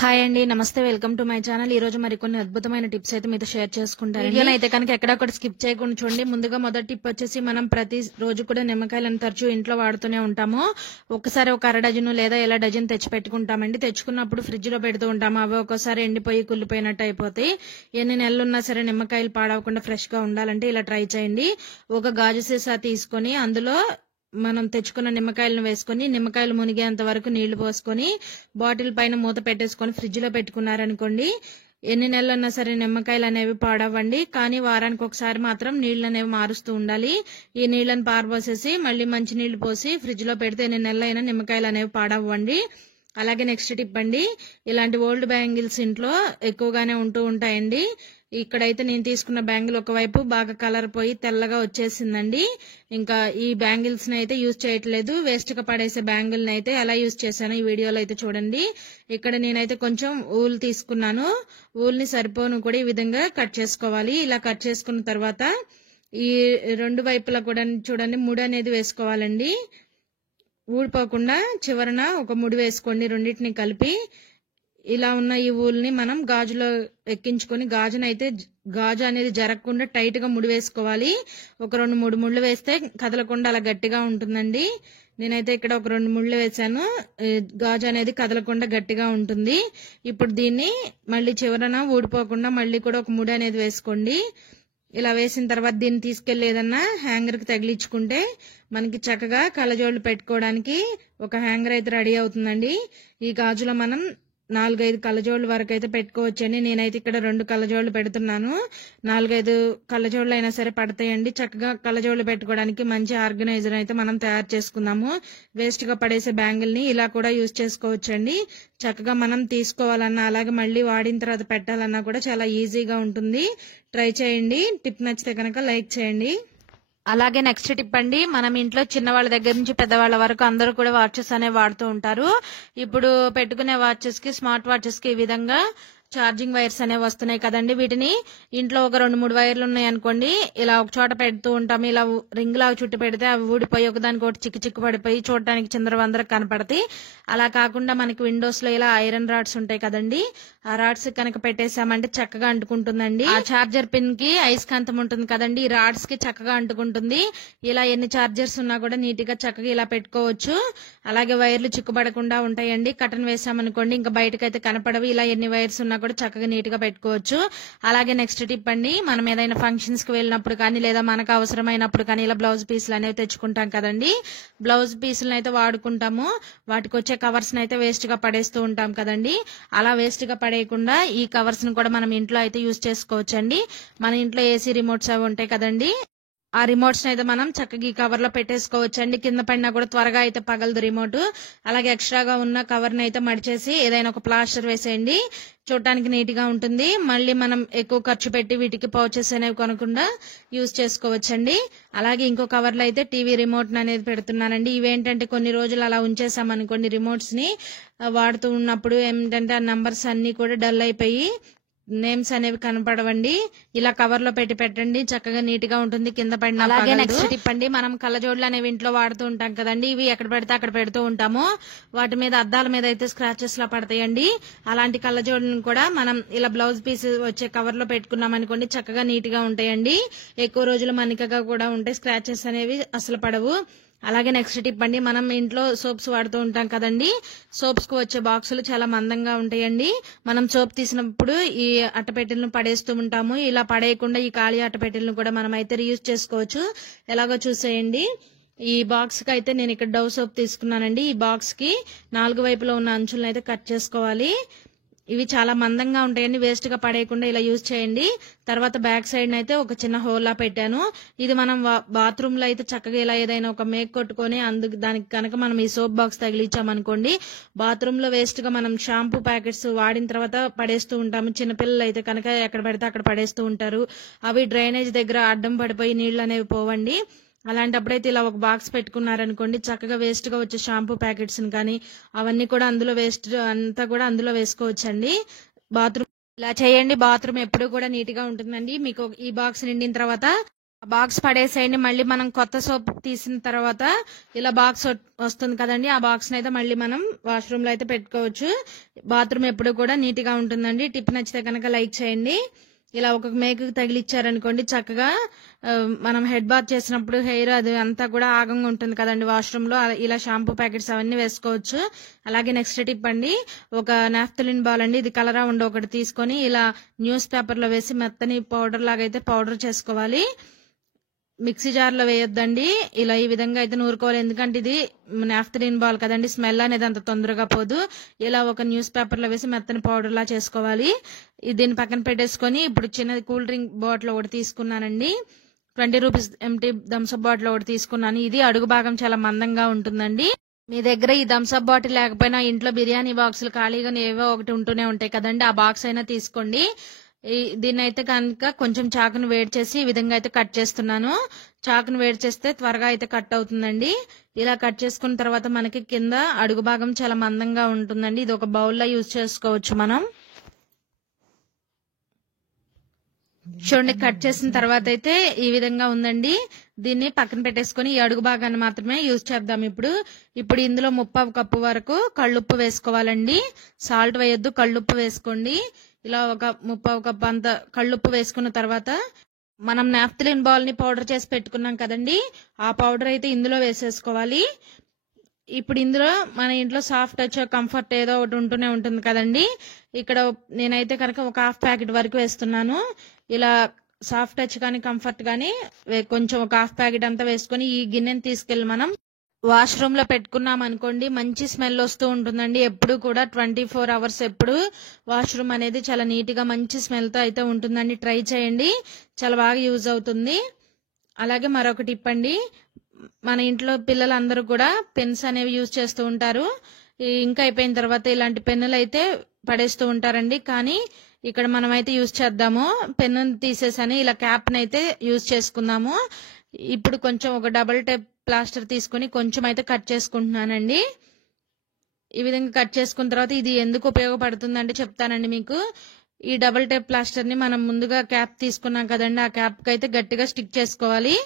Hi అండి, నమస్తే. Welcome to my channel. ఈ రోజు మరికొన్ని అద్భుతమైన టిప్స్ అయితే మీతో షేర్ చేసుకుంటాను. వీడియోని అయితే కనుక ఎక్కడొక్కడ స్కిప్ చేయకుండా చూడండి. ముందుగా మొదటి టిప్ వచ్చేసి, మనం ప్రతి రోజు కూడా నిమ్మకాయలను తరచూ ఇంట్లో వాడుతూనే ఉంటాము. ఒకసారి ఒక అర డజను లేదా ఇలా డజన్ తెచ్చి పెట్టుకుంటామండి. తెచ్చుకున్నప్పుడు ఫ్రిడ్జ్ లో పెడుతూ ఉంటాము. అవి ఒక్కోసారి ఎండిపోయి కుళ్ళిపోయినట్టు అయిపోతాయి. ఎన్ని నెలలు ఉన్నా సరే నిమ్మకాయలు పాడవకుండా ఫ్రెష్ గా ఉండాలంటే ఇలా ట్రై చేయండి. ఒక గాజు సీసా తీసుకొని అందులో మనం తెచ్చుకున్న నిమ్మకాయలను వేసుకొని, నిమ్మకాయలు మునిగేంత వరకు నీళ్లు పోసుకొని, బాటిల్ పైన మూత పెట్టేసుకొని ఫ్రిడ్జ్ లో పెట్టుకున్నారనుకోండి, ఎన్ని నెలలన్నా సరే నిమ్మకాయలు అనేవి పాడవండి. కానీ వారానికి ఒకసారి మాత్రం నీళ్లు అనేవి మారుస్తూ ఉండాలి. ఈ నీళ్లను పారబోసేసి మళ్ళీ మంచి నీళ్లు పోసి ఫ్రిడ్జ్ లో పెడితే ఎన్ని నెలలైనా నిమ్మకాయలు అనేవి పాడవ్వండి. అలాగే నెక్స్ట్ టిప్ అండి, ఇలాంటి ఓల్డ్ బ్యాంగిల్స్ ఇంట్లో ఎక్కువగానే ఉంటూ ఉంటాయండి. ఇక్కడైతే నేను తీసుకున్న బ్యాంగిల్ ఒకవైపు బాగా కలర్ పోయి తెల్లగా వచ్చేసిందండి. ఇంకా ఈ బ్యాంగిల్స్ ని అయితే యూజ్ చేయట్లేదు. వేస్ట్ గా పడేసే బ్యాంగిల్ ని అయితే ఎలా యూజ్ చేశాను ఈ వీడియోలో అయితే చూడండి. ఇక్కడ నేనైతే కొంచెం ఊల్ తీసుకున్నాను. ఊల్ ని సరిపోను కూడా ఈ విధంగా కట్ చేసుకోవాలి. ఇలా కట్ చేసుకున్న తర్వాత ఈ రెండు వైపులా కూడా చూడండి ముడి అనేది వేసుకోవాలండి. ఊడిపోకుండా చివరన ఒక ముడి వేసుకోండి రెండింటిని కలిపి. ఇలా ఉన్న ఈ ఊల్ని మనం గాజులో ఎక్కించుకొని, గాజు అనేది జరగకుండా టైట్ గా ముడి వేసుకోవాలి. ఒక 2-3 ముళ్ళు వేస్తే కదలకుండా అలా గట్టిగా ఉంటుందండి. నేనైతే ఇక్కడ ఒక 2 ముళ్ళు వేసాను. గాజు అనేది కదలకుండా గట్టిగా ఉంటుంది. ఇప్పుడు దీన్ని మళ్ళీ చివరన ఊడిపోకుండా మళ్ళీ కూడా ఒక ముడి అనేది వేసుకోండి. ఇలా వేసిన తర్వాత దీన్ని తీసుకెళ్లి ఏదన్నా హ్యాంగర్ కి తగిలించుకుంటే మనకి చక్కగా కళ్ళజోళ్ళు పెట్టుకోవడానికి ఒక హ్యాంగర్ అయితే రెడీ అవుతుందండి. ఈ గాజులో మనం 4-5 కళ్ళజోళ్ళ వరకు అయితే పెట్టుకోవచ్చండి. నేనైతే ఇక్కడ 2 కళ్ళజోళ్ళు పెడుతున్నాను. 4-5 కళ్ళజోళ్ళు అయినా సరే పడతాయండి. చక్కగా కళ్ళజోళ్ళు పెట్టుకోవడానికి మంచి ఆర్గనైజర్ అయితే మనం తయారు చేసుకుందాము. వేస్ట్ గా పడేసే బ్యాంగిల్ ని ఇలా కూడా యూజ్ చేసుకోవచ్చండి. చక్కగా మనం తీసుకోవాలన్నా, అలాగే మళ్ళీ వాడిన తర్వాత పెట్టాలన్నా కూడా చాలా ఈజీగా ఉంటుంది. ట్రై చేయండి. టిప్ నచ్చితే కనుక లైక్ చేయండి. అలాగే నెక్స్ట్ టిప్ అండి, మనం ఇంట్లో చిన్నవాళ్ళ దగ్గర నుంచి పెద్దవాళ్ళ వరకు అందరూ కూడా వాచెస్ అనేవి వాడుతూ ఉంటారు. ఇప్పుడు పెట్టుకునే వాచెస్ కి, స్మార్ట్ వాచెస్ కి ఈ విధంగా ఛార్జింగ్ వైర్స్ అనేవి వస్తున్నాయి కదండి. వీటిని ఇంట్లో ఒక 2-3 వైర్లు ఉన్నాయి అనుకోండి, ఇలా ఒక చోట పెడుతూ ఉంటాము. ఇలా రింగ్ లాగా చుట్టి పెడితే అవి ఊడిపోయి ఒకదానికి ఒకటి చిక్కు పడిపోయి చూడటానికి చిందరవందర కనపడతాయి. అలా కాకుండా మనకి విండోస్ లో ఇలా ఐరన్ రాడ్స్ ఉంటాయి కదండి, ఆ రాడ్స్ కనుక పెట్టేసామంటే చక్కగా అంటుకుంటుందండి. ఆ చార్జర్ పిన్ కి అయస్కాంతం ఉంటుంది కదండి, ఈ రాడ్స్ కి చక్కగా అంటుకుంటుంది. ఇలా ఎన్ని చార్జర్స్ ఉన్నా కూడా నీట్ గా చక్కగా ఇలా పెట్టుకోవచ్చు. అలాగే వైర్లు చిక్కుపడకుండా ఉంటాయండి. కటన్ వేసామనుకోండి ఇంకా బయటకైతే కనపడవు. ఇలా ఎన్ని వైర్స్ ఉన్నా కూడా చక్కగా నీట్ గా పెట్టుకోవచ్చు. అలాగే నెక్స్ట్ టిప్ అండి, మనం ఏదైనా ఫంక్షన్స్ కి వెళ్ళినప్పుడు కానీ, లేదా మనకు అవసరమైనప్పుడు కానీ ఇలా బ్లౌజ్ పీసులు అనేవి తెచ్చుకుంటాం కదండి. బ్లౌజ్ పీసులను అయితే వాడుకుంటాము. వాటికి వచ్చే కవర్స్ అయితే వేస్ట్ గా పడేస్తూ ఉంటాం కదండి. అలా వేస్ట్ గా పడేయకుండా ఈ కవర్స్ ను కూడా మనం ఇంట్లో అయితే యూజ్ చేసుకోవచ్చండి. మన ఇంట్లో ఏసీ రిమోట్స్ అవి ఉంటాయి కదండి, ఆ రిమోట్స్ అయితే మనం చక్కగా ఈ కవర్ లో పెట్టేసుకోవచ్చండి. కింద పడినా కూడా త్వరగా అయితే పగలదు రిమోట్. అలాగే ఎక్స్ట్రాగా ఉన్న కవర్ ని అయితే మడిచేసి ఏదైనా ఒక ప్లాస్టర్ వేసేయండి. చూడటానికి నీట్ గా ఉంటుంది. మళ్ళీ మనం ఎక్కువ ఖర్చు పెట్టి వీటికి పౌచెస్ అనేవి కొనకుండా యూజ్ చేసుకోవచ్చండి. అలాగే ఇంకో కవర్ లో అయితే టీవీ రిమోట్ అనేది పెడుతున్నానండి. ఇవేంటంటే కొన్ని రోజులు అలా ఉంచేసామనుకోండి రిమోట్స్ ని, వాడుతూ ఉన్నప్పుడు ఏమిటంటే ఆ నంబర్స్ అన్ని కూడా డల్ అయిపోయి నేమ్స్ అనేవి కనపడవండి. ఇలా కవర్ లో పెట్టి పెట్టండి, చక్కగా నీట్ గా ఉంటుంది. కింద పడిన. అలాగే నెక్స్ట్ టిప్ అండి, మనం కళ్ళజోడ్లు అనేవి ఇంట్లో వాడుతూ ఉంటాం కదండి. ఇవి ఎక్కడ పెడితే అక్కడ పెడుతూ ఉంటాము. వాటి మీద, అద్దాల మీద అయితే స్క్రాచెస్ లా పడతాయండి. అలాంటి కళ్ళజోడ్లను కూడా మనం ఇలా బ్లౌజ్ పీస్ వచ్చే కవర్ లో పెట్టుకున్నాం అనుకోండి, చక్కగా నీట్ గా ఉంటాయండి. ఎక్కువ రోజులు మన్నికగా కూడా ఉంటాయి. స్క్రాచెస్ అనేవి అసలు పడవు. అలాగే నెక్స్ట్ టిప్ అండి, మనం ఇంట్లో సోప్స్ వాడుతూ ఉంటాం కదండి. సోప్స్ కు వచ్చే బాక్సులు చాలా మందంగా ఉంటాయండి. మనం సోప్ తీసినప్పుడు ఈ అట్టపెట్టెలను పడేస్తూ ఉంటాము. ఇలా పడేయకుండా ఈ ఖాళీ అట్టపెట్టెలను కూడా మనం అయితే రీయూజ్ చేసుకోవచ్చు. ఎలాగో చూసేయండి. ఈ బాక్స్ కి అయితే నేను ఇక్కడ డవ్ సోప్ తీసుకున్నానండి. ఈ బాక్స్ కి 4 వైపులో ఉన్న అంచులను అయితే కట్ చేసుకోవాలి. ఇవి చాలా మందంగా ఉంటాయండి. వేస్ట్ గా పడేయకుండా ఇలా యూజ్ చేయండి. తర్వాత బ్యాక్ సైడ్ అయితే ఒక చిన్న హోల్ లా పెట్టాను. ఇది మనం బాత్రూమ్ లో అయితే చక్కగా ఇలా ఏదైనా ఒక మేక్ కొట్టుకొని దానికి కనుక మనం ఈ సోప్ బాక్స్ తగిలించామనుకోండి, బాత్రూమ్ లో వేస్ట్ గా మనం షాంపూ ప్యాకెట్స్ వాడిన తర్వాత పడేస్తూ ఉంటాము. చిన్నపిల్లలు అయితే కనుక ఎక్కడ పడితే అక్కడ పడేస్తూ ఉంటారు. అవి డ్రైనేజ్ దగ్గర అడ్డం పడిపోయి నీళ్లు అనేవి పోవండి. అలాంటప్పుడైతే ఇలా ఒక బాక్స్ పెట్టుకున్నారనుకోండి, చక్కగా వేస్ట్ గా వచ్చే షాంపూ ప్యాకెట్స్ కానీ అవన్నీ కూడా అందులో వేస్ట్ అంతా కూడా అందులో వేసుకోవచ్చండి. బాత్రూమ్ ఇలా చేయండి. బాత్రూమ్ ఎప్పుడు కూడా నీట్ గా ఉంటుందండి. మీకు ఈ బాక్స్ నిండిన తర్వాత బాక్స్ పడేసేయండి. మళ్ళీ మనం కొత్త సోప్ తీసిన తర్వాత ఇలా బాక్స్ వస్తుంది కదండి, ఆ బాక్స్ అయితే మళ్ళీ మనం వాష్రూమ్ లో అయితే పెట్టుకోవచ్చు. బాత్రూమ్ ఎప్పుడు కూడా నీట్ గా ఉంటుందండి. టిప్ నచ్చితే కనుక లైక్ చేయండి. ఇలా ఒక మేకు తగిలిచ్చారనుకోండి, చక్కగా మనం హెడ్ బాత్ చేసినప్పుడు హెయిర్ అది అంతా కూడా ఆగంగా ఉంటుంది కదండి వాష్రూమ్ లో. ఇలా షాంపూ ప్యాకెట్స్ అవన్నీ వేసుకోవచ్చు. అలాగే నెక్స్ట్ టిప్ అండి, ఒక నాఫ్థలిన్ బాల్ అండి, ఇది కలరా ఉండి ఒకటి తీసుకొని ఇలా న్యూస్ పేపర్ లో వేసి మెత్తని పౌడర్ లాగా అయితే పౌడర్ చేసుకోవాలి. మిక్సీ జార్ లో వేయొద్దండి. ఇలా ఈ విధంగా అయితే నూరుకోవాలి. ఎందుకంటే ఇది నాఫ్థలిన్ బాల్ కదండి, స్మెల్ అనేది అంత తొందరగా పోదు. ఇలా ఒక న్యూస్ పేపర్ లో వేసి మెత్తని పౌడర్ లా చేసుకోవాలి. దీన్ని పక్కన పెట్టేసుకొని ఇప్పుడు చిన్న కూల్ డ్రింక్ బాటిల్ ఒకటి తీసుకున్నానండి. 20 రూపీస్ ఎంటీ థమ్స్అప్ బాటిల్ ఒకటి తీసుకున్నాను. ఇది అడుగు భాగం చాలా మందంగా ఉంటుందండి. మీ దగ్గర ఈ థమ్స్అప్ బాటిల్ లేకపోయినా ఇంట్లో బిర్యానీ బాక్సులు ఖాళీగా ఏవో ఒకటి ఉంటూనే ఉంటాయి కదండి, ఆ బాక్స్ అయినా తీసుకోండి. దీన్ని అయితే కనుక కొంచెం చాకును వేడి చేసి ఈ విధంగా అయితే కట్ చేస్తున్నాను. చాకును వేడి చేస్తే త్వరగా అయితే కట్ అవుతుందండి. ఇలా కట్ చేసుకున్న తర్వాత మనకి కింద అడుగు భాగం చాలా మందంగా ఉంటుందండి. ఇది ఒక బౌల్ లో యూజ్ చేసుకోవచ్చు మనం. చూడండి, కట్ చేసిన తర్వాత అయితే ఈ విధంగా ఉందండి. దీన్ని పక్కన పెట్టేసుకొని ఈ అడుగు భాగాన్ని మాత్రమే యూజ్ చేద్దాం. ఇప్పుడు ఇందులో 1/2 కప్పు వరకు కళ్ళుప్పు వేసుకోవాలండి. సాల్ట్ వేయొద్దు, కళ్ళుప్పు వేసుకోండి. ఇలా ఒక 1/2 కప్పు అంత కళ్ళుప్పు వేసుకున్న తర్వాత మనం నాఫ్థలిన్ బాల్ ని పౌడర్ చేసి పెట్టుకున్నాం కదండి, ఆ పౌడర్ అయితే ఇందులో వేసేసుకోవాలి. ఇప్పుడు ఇందులో మన ఇంట్లో సాఫ్ట్ టచ్, కంఫర్ట్ ఏదో ఒకటి ఉంటూనే ఉంటుంది కదండి. ఇక్కడ నేనైతే కనుక ఒక 1/2 ప్యాకెట్ వరకు వేస్తున్నాను. ఇలా సాఫ్ట్ టచ్ కానీ కంఫర్ట్ కానీ కొంచెం ఒక 1/2 ప్యాకెట్ అంతా వేసుకొని ఈ గిన్నెని తీసుకెళ్లి మనం వాష్రూమ్ లో పెట్టుకున్నాం అనుకోండి, మంచి స్మెల్ వస్తూ ఉంటుందండి. ఎప్పుడు కూడా 24 అవర్స్ ఎప్పుడు వాష్రూమ్ అనేది చాలా నీట్ గా మంచి స్మెల్ తో అయితే ఉంటుందండి. ట్రై చేయండి, చాలా బాగా యూజ్ అవుతుంది. అలాగే మరొక టిప్ అండి, మన ఇంట్లో పిల్లలందరూ కూడా పెన్స్ అనేవి యూజ్ చేస్తూ ఉంటారు. ఇంకా అయిపోయిన తర్వాత ఇలాంటి పెన్నులు అయితే పడేస్తూ ఉంటారండి. కానీ ఇక్కడ మనం అయితే యూజ్ చేద్దాము. పెన్ను తీసేసని ఇలా క్యాప్ అయితే యూజ్ చేసుకుందాము. ఇప్పుడు కొంచెం ఒక డబుల్ టేప్ ప్లాస్టర్ తీసుకుని కొంచెం అయితే కట్ చేసుకుంటున్నానండి. ఈ విధంగా కట్ చేసుకున్న తర్వాత ఇది ఎందుకు ఉపయోగపడుతుందంటే చెప్తానండి మీకు. ఈ డబుల్ టేప్ ప్లాస్టర్ ని మనం ముందుగా క్యాప్ తీసుకున్నాం కదండి, ఆ క్యాప్ కి అయితే గట్టిగా స్టిక్ చేసుకోవాలి.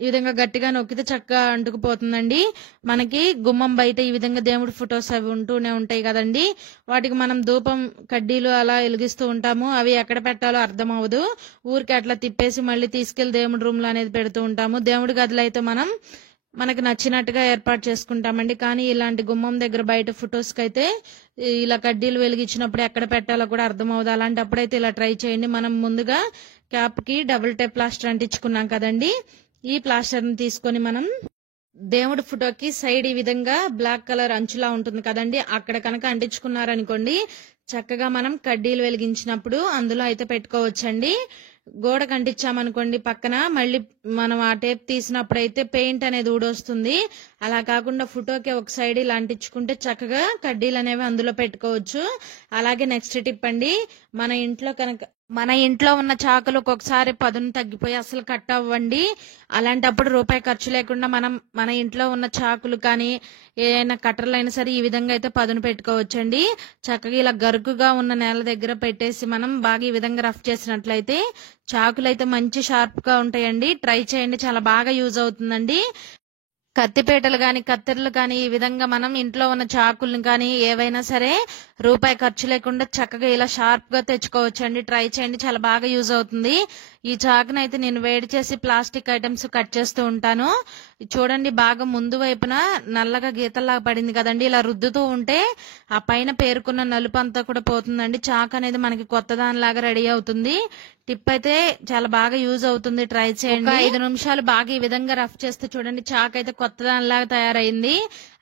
ఈ విధంగా గట్టిగా నొక్కితే చక్కగా అంటుకుపోతుందండి. మనకి గుమ్మం బయట ఈ విధంగా దేవుడి ఫొటోస్ అవి ఉంటూనే ఉంటాయి కదండి, వాటికి మనం ధూపం కడ్డీలు అలా వెలిగిస్తూ ఉంటాము. అవి ఎక్కడ పెట్టాలో అర్థం అవ్వదు. ఊరికి అట్లా తిప్పేసి మళ్ళీ తీసుకెళ్లి దేవుడి రూమ్ లో అనేది పెడుతూ ఉంటాము. దేవుడి గదిలో అయితే మనం మనకు నచ్చినట్టుగా ఏర్పాటు చేసుకుంటామండి. కానీ ఇలాంటి గుమ్మం దగ్గర బయట ఫొటోస్ కి అయితే ఇలా కడ్డీలు వెలిగించినప్పుడు ఎక్కడ పెట్టాలో కూడా అర్థం అవ్వదు. అలాంటప్పుడైతే ఇలా ట్రై చేయండి. మనం ముందుగా క్యాప్ కి డబుల్ టేప్ ప్లాస్టర్ అంటించుకున్నాం కదండి, ఈ ప్లాస్టర్ ని తీసుకొని మనం దేవుడి ఫోటోకి సైడ్ ఈ విధంగా బ్లాక్ కలర్ అంచులా ఉంటుంది కదండి, అక్కడ కనుక అంటించుకున్నారనుకోండి, చక్కగా మనం కడ్డీలు వెలిగించినప్పుడు అందులో అయితే పెట్టుకోవచ్చండి. గోడ కంటించామనుకోండి పక్కన, మళ్ళీ మనం ఆ టేప్ తీసినప్పుడైతే పెయింట్ అనేది ఊడొస్తుంది. అలా కాకుండా ఫోటోకి ఒక సైడ్ ఇలా అంటించుకుంటే చక్కగా కడ్డీలు అనేవి అందులో పెట్టుకోవచ్చు. అలాగే నెక్స్ట్ టిప్ అండి, మన ఇంట్లో ఉన్న చాకులు ఒక్కొక్కసారి పదును తగ్గిపోయి అసలు కట్ అవ్వండి. అలాంటప్పుడు రూపాయి ఖర్చు లేకుండా మనం మన ఇంట్లో ఉన్న చాకులు కానీ ఏదైనా కట్టర్లు అయినా సరే ఈ విధంగా అయితే పదును పెట్టుకోవచ్చండి. చక్కగా ఇలా గరుకుగా ఉన్న నేల దగ్గర పెట్టేసి మనం బాగా ఈ విధంగా రఫ్ చేసినట్లయితే చాకులు అయితే మంచి షార్ప్ గా ఉంటాయండి. ట్రై చేయండి, చాలా బాగా యూజ్ అవుతుందండి. కత్తిపేటలు కానీ కత్తెరలు కానీ ఈ విధంగా మనం ఇంట్లో ఉన్న చాకులను కానీ ఏవైనా సరే రూపాయి ఖర్చు లేకుండా చక్కగా ఇలా షార్ప్ గా తెచ్చుకోవచ్చండి. ట్రై చేయండి, చాలా బాగా యూజ్ అవుతుంది. ఈ చాకును అయితే నేను వేడి చేసి ప్లాస్టిక్ ఐటమ్స్ కట్ చేస్తూ ఉంటాను. చూడండి, బాగా ముందు వైపున నల్లగా గీతల్లాగా పడింది కదండి, ఇలా రుద్దుతూ ఉంటే ఆ పైన పేరుకున్న నలుపు అంతా కూడా పోతుందండి. చాకు అనేది మనకి కొత్త దానిలాగా రెడీ అవుతుంది. టిప్ అయితే చాలా బాగా యూజ్ అవుతుంది, ట్రై చేయండి. 5 నిమిషాలు బాగా ఈ విధంగా రఫ్ చేస్తే చూడండి చాకు అయితే కొత్త దానిలాగా తయారైంది.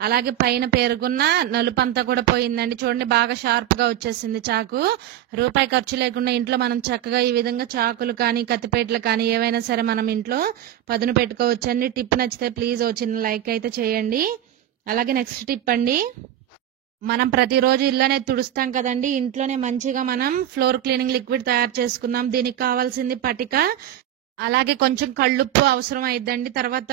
అలాగే పైన పేరుకున్న నలుపు అంతా కూడా పోయిందండి. చూడండి, బాగా షార్ప్ గా వచ్చేసింది చాకు. రూపాయి ఖర్చు లేకుండా ఇంట్లో మనం చక్కగా ఈ విధంగా చాకులు కానీ కత్తిపేటలు కానీ ఏవైనా సరే మనం ఇంట్లో పదును పెట్టుకోవచ్చండి. టిప్ నచ్చితే ప్లీజ్ ఓ చిన్న లైక్ అయితే చేయండి. అలాగే నెక్స్ట్ టిప్ అండి, మనం ప్రతిరోజు ఇల్లునే తుడుస్తాం కదండి, ఇంట్లోనే మంచిగా మనం ఫ్లోర్ క్లీనింగ్ లిక్విడ్ తయారు చేసుకుందాం. దీనికి కావాల్సింది పటిక, అలాగే కొంచెం కళ్ళుప్పు అవసరం అయిద్దండి. తర్వాత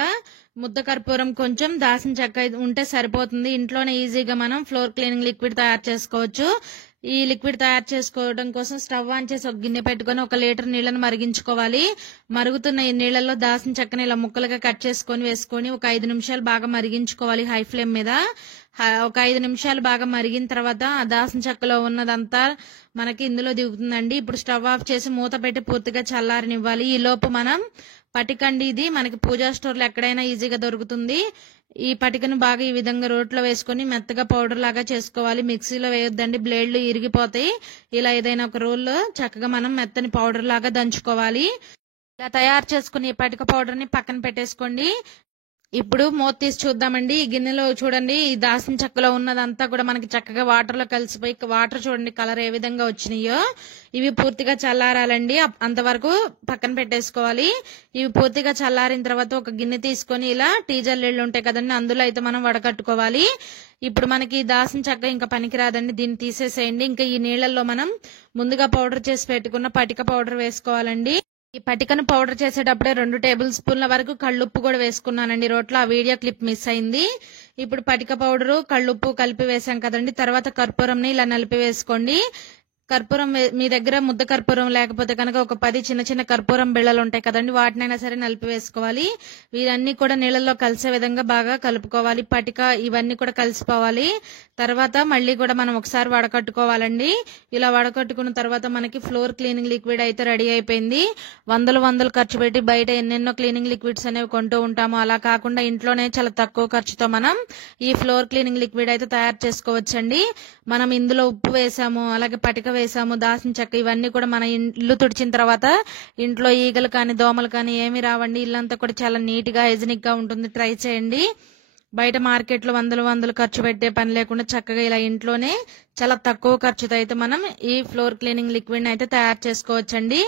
ముద్ద కర్పూరం, కొంచెం దాసిన చెక్క ఉంటే సరిపోతుంది. ఇంట్లోనే ఈజీగా మనం ఫ్లోర్ క్లీనింగ్ లిక్విడ్ తయారు చేసుకోవచ్చు. ఈ లిక్విడ్ తయారు చేసుకోవడం కోసం స్టవ్ ఆన్ చేసి ఒక గిన్నె పెట్టుకొని 1 లీటర్ నీళ్లను మరిగించుకోవాలి. మరుగుతున్న ఈ నీళ్లలో దాల్చిన చెక్కని ఇలా ముక్కలుగా కట్ చేసుకొని వేసుకొని ఒక 5 నిమిషాలు బాగా మరిగించుకోవాలి హై ఫ్లేమ్ మీద. ఒక 5 నిమిషాలు బాగా మరిగిన తర్వాత ఆ దాల్చిన చెక్కలో ఉన్నదంతా మనకి ఇందులో దిగుతుందండి. ఇప్పుడు స్టవ్ ఆఫ్ చేసి మూత పెట్టి పూర్తిగా చల్లారనివ్వాలి. ఈ లోపు మనం పటికండి, ఇది మనకి పూజా స్టోర్లో ఎక్కడైనా ఈజీగా దొరుకుతుంది. ఈ పటికను బాగా ఈ విధంగా రోట్లో వేసుకొని మెత్తగా పౌడర్ లాగా చేసుకోవాలి. మిక్సీలో వేయొద్దండి, బ్లేడ్లు ఇరిగిపోతాయి. ఇలా ఏదైనా ఒక రోల్లో చక్కగా మనం మెత్తని పౌడర్ లాగా దంచుకోవాలి. ఇలా తయారు చేసుకుని ఈ పటిక పౌడర్ ని పక్కన పెట్టేసుకోండి. ఇప్పుడు మూత తీసి చూద్దామండి. ఈ గిన్నెలో చూడండి, ఈ దాల్చిన చెక్కలో ఉన్నదంతా కూడా మనకి చక్కగా వాటర్ లో కలిసిపోయి, వాటర్ చూడండి కలర్ ఏ విధంగా వచ్చినాయో. ఇవి పూర్తిగా చల్లారాలండి, అంతవరకు పక్కన పెట్టేసుకోవాలి. ఇవి పూర్తిగా చల్లారిన తర్వాత ఒక గిన్నె తీసుకొని ఇలా టీ జల్లెళ్ళు ఉంటాయి కదండి, అందులో అయితే మనం వడకట్టుకోవాలి. ఇప్పుడు మనకి దాల్చిన చెక్క ఇంకా పనికిరాదండి, దీన్ని తీసేసేయండి. ఇంకా ఈ నీళ్లలో మనం ముందుగా పౌడర్ చేసి పెట్టుకున్న పటిక పౌడర్ వేసుకోవాలండి. ఈ పటికను పౌడర్ చేసేటప్పుడే 2 టేబుల్ స్పూన్ల వరకు కళ్ళుప్పు కూడా వేసుకున్నానండి రోట్లో, ఆ వీడియో క్లిప్ మిస్ అయింది. ఇప్పుడు పటిక పౌడరు కళ్ళుప్పు కలిపి వేసాం కదండి, తర్వాత కర్పూరంని ఇలా నలిపి వేసుకోండి. కర్పూరం మీ దగ్గర ముద్ద కర్పూరం లేకపోతే కనుక ఒక 10 చిన్న చిన్న కర్పూరం బిళ్ళలు ఉంటాయి కదండి, వాటినైనా సరే నలిపి వేసుకోవాలి. వీరన్నీ కూడా నీళ్ళల్లో కలిసే విధంగా బాగా కలుపుకోవాలి. పటిక ఇవన్నీ కూడా కలిసిపోవాలి. తర్వాత మళ్ళీ కూడా మనం ఒకసారి వడకట్టుకోవాలండి. ఇలా వడకట్టుకున్న తర్వాత మనకి ఫ్లోర్ క్లీనింగ్ లిక్విడ్ అయితే రెడీ అయిపోయింది. వందలు ఖర్చు పెట్టి బయట ఎన్నెన్నో క్లీనింగ్ లిక్విడ్స్ అనేవి కొంటూ ఉంటాము. అలా కాకుండా ఇంట్లోనే చాలా తక్కువ ఖర్చుతో మనం ఈ ఫ్లోర్ క్లీనింగ్ లిక్విడ్ అయితే తయారు చేసుకోవచ్చండి. మనం ఇందులో ఉప్పు వేసాము, అలాగే పటిక వేసాము, దాల్చిన చెక్క, ఇవన్నీ కూడా మన ఇల్లు తుడిచిన తర్వాత ఇంట్లో ఈగలు కానీ దోమలు కానీ ఏమి రావండి. ఇల్లంతా కూడా చాలా నీట్ గా హైజీనిక్ గా ఉంటుంది. ట్రై చేయండి. బయట మార్కెట్ లో వందలు ఖర్చు పెట్టే పని లేకుండా చక్కగా ఇలా ఇంట్లోనే చాలా తక్కువ ఖర్చుతో అయితే మనం ఈ ఫ్లోర్ క్లీనింగ్ లిక్విడ్ అయితే తయారు చేసుకోవచ్చండి.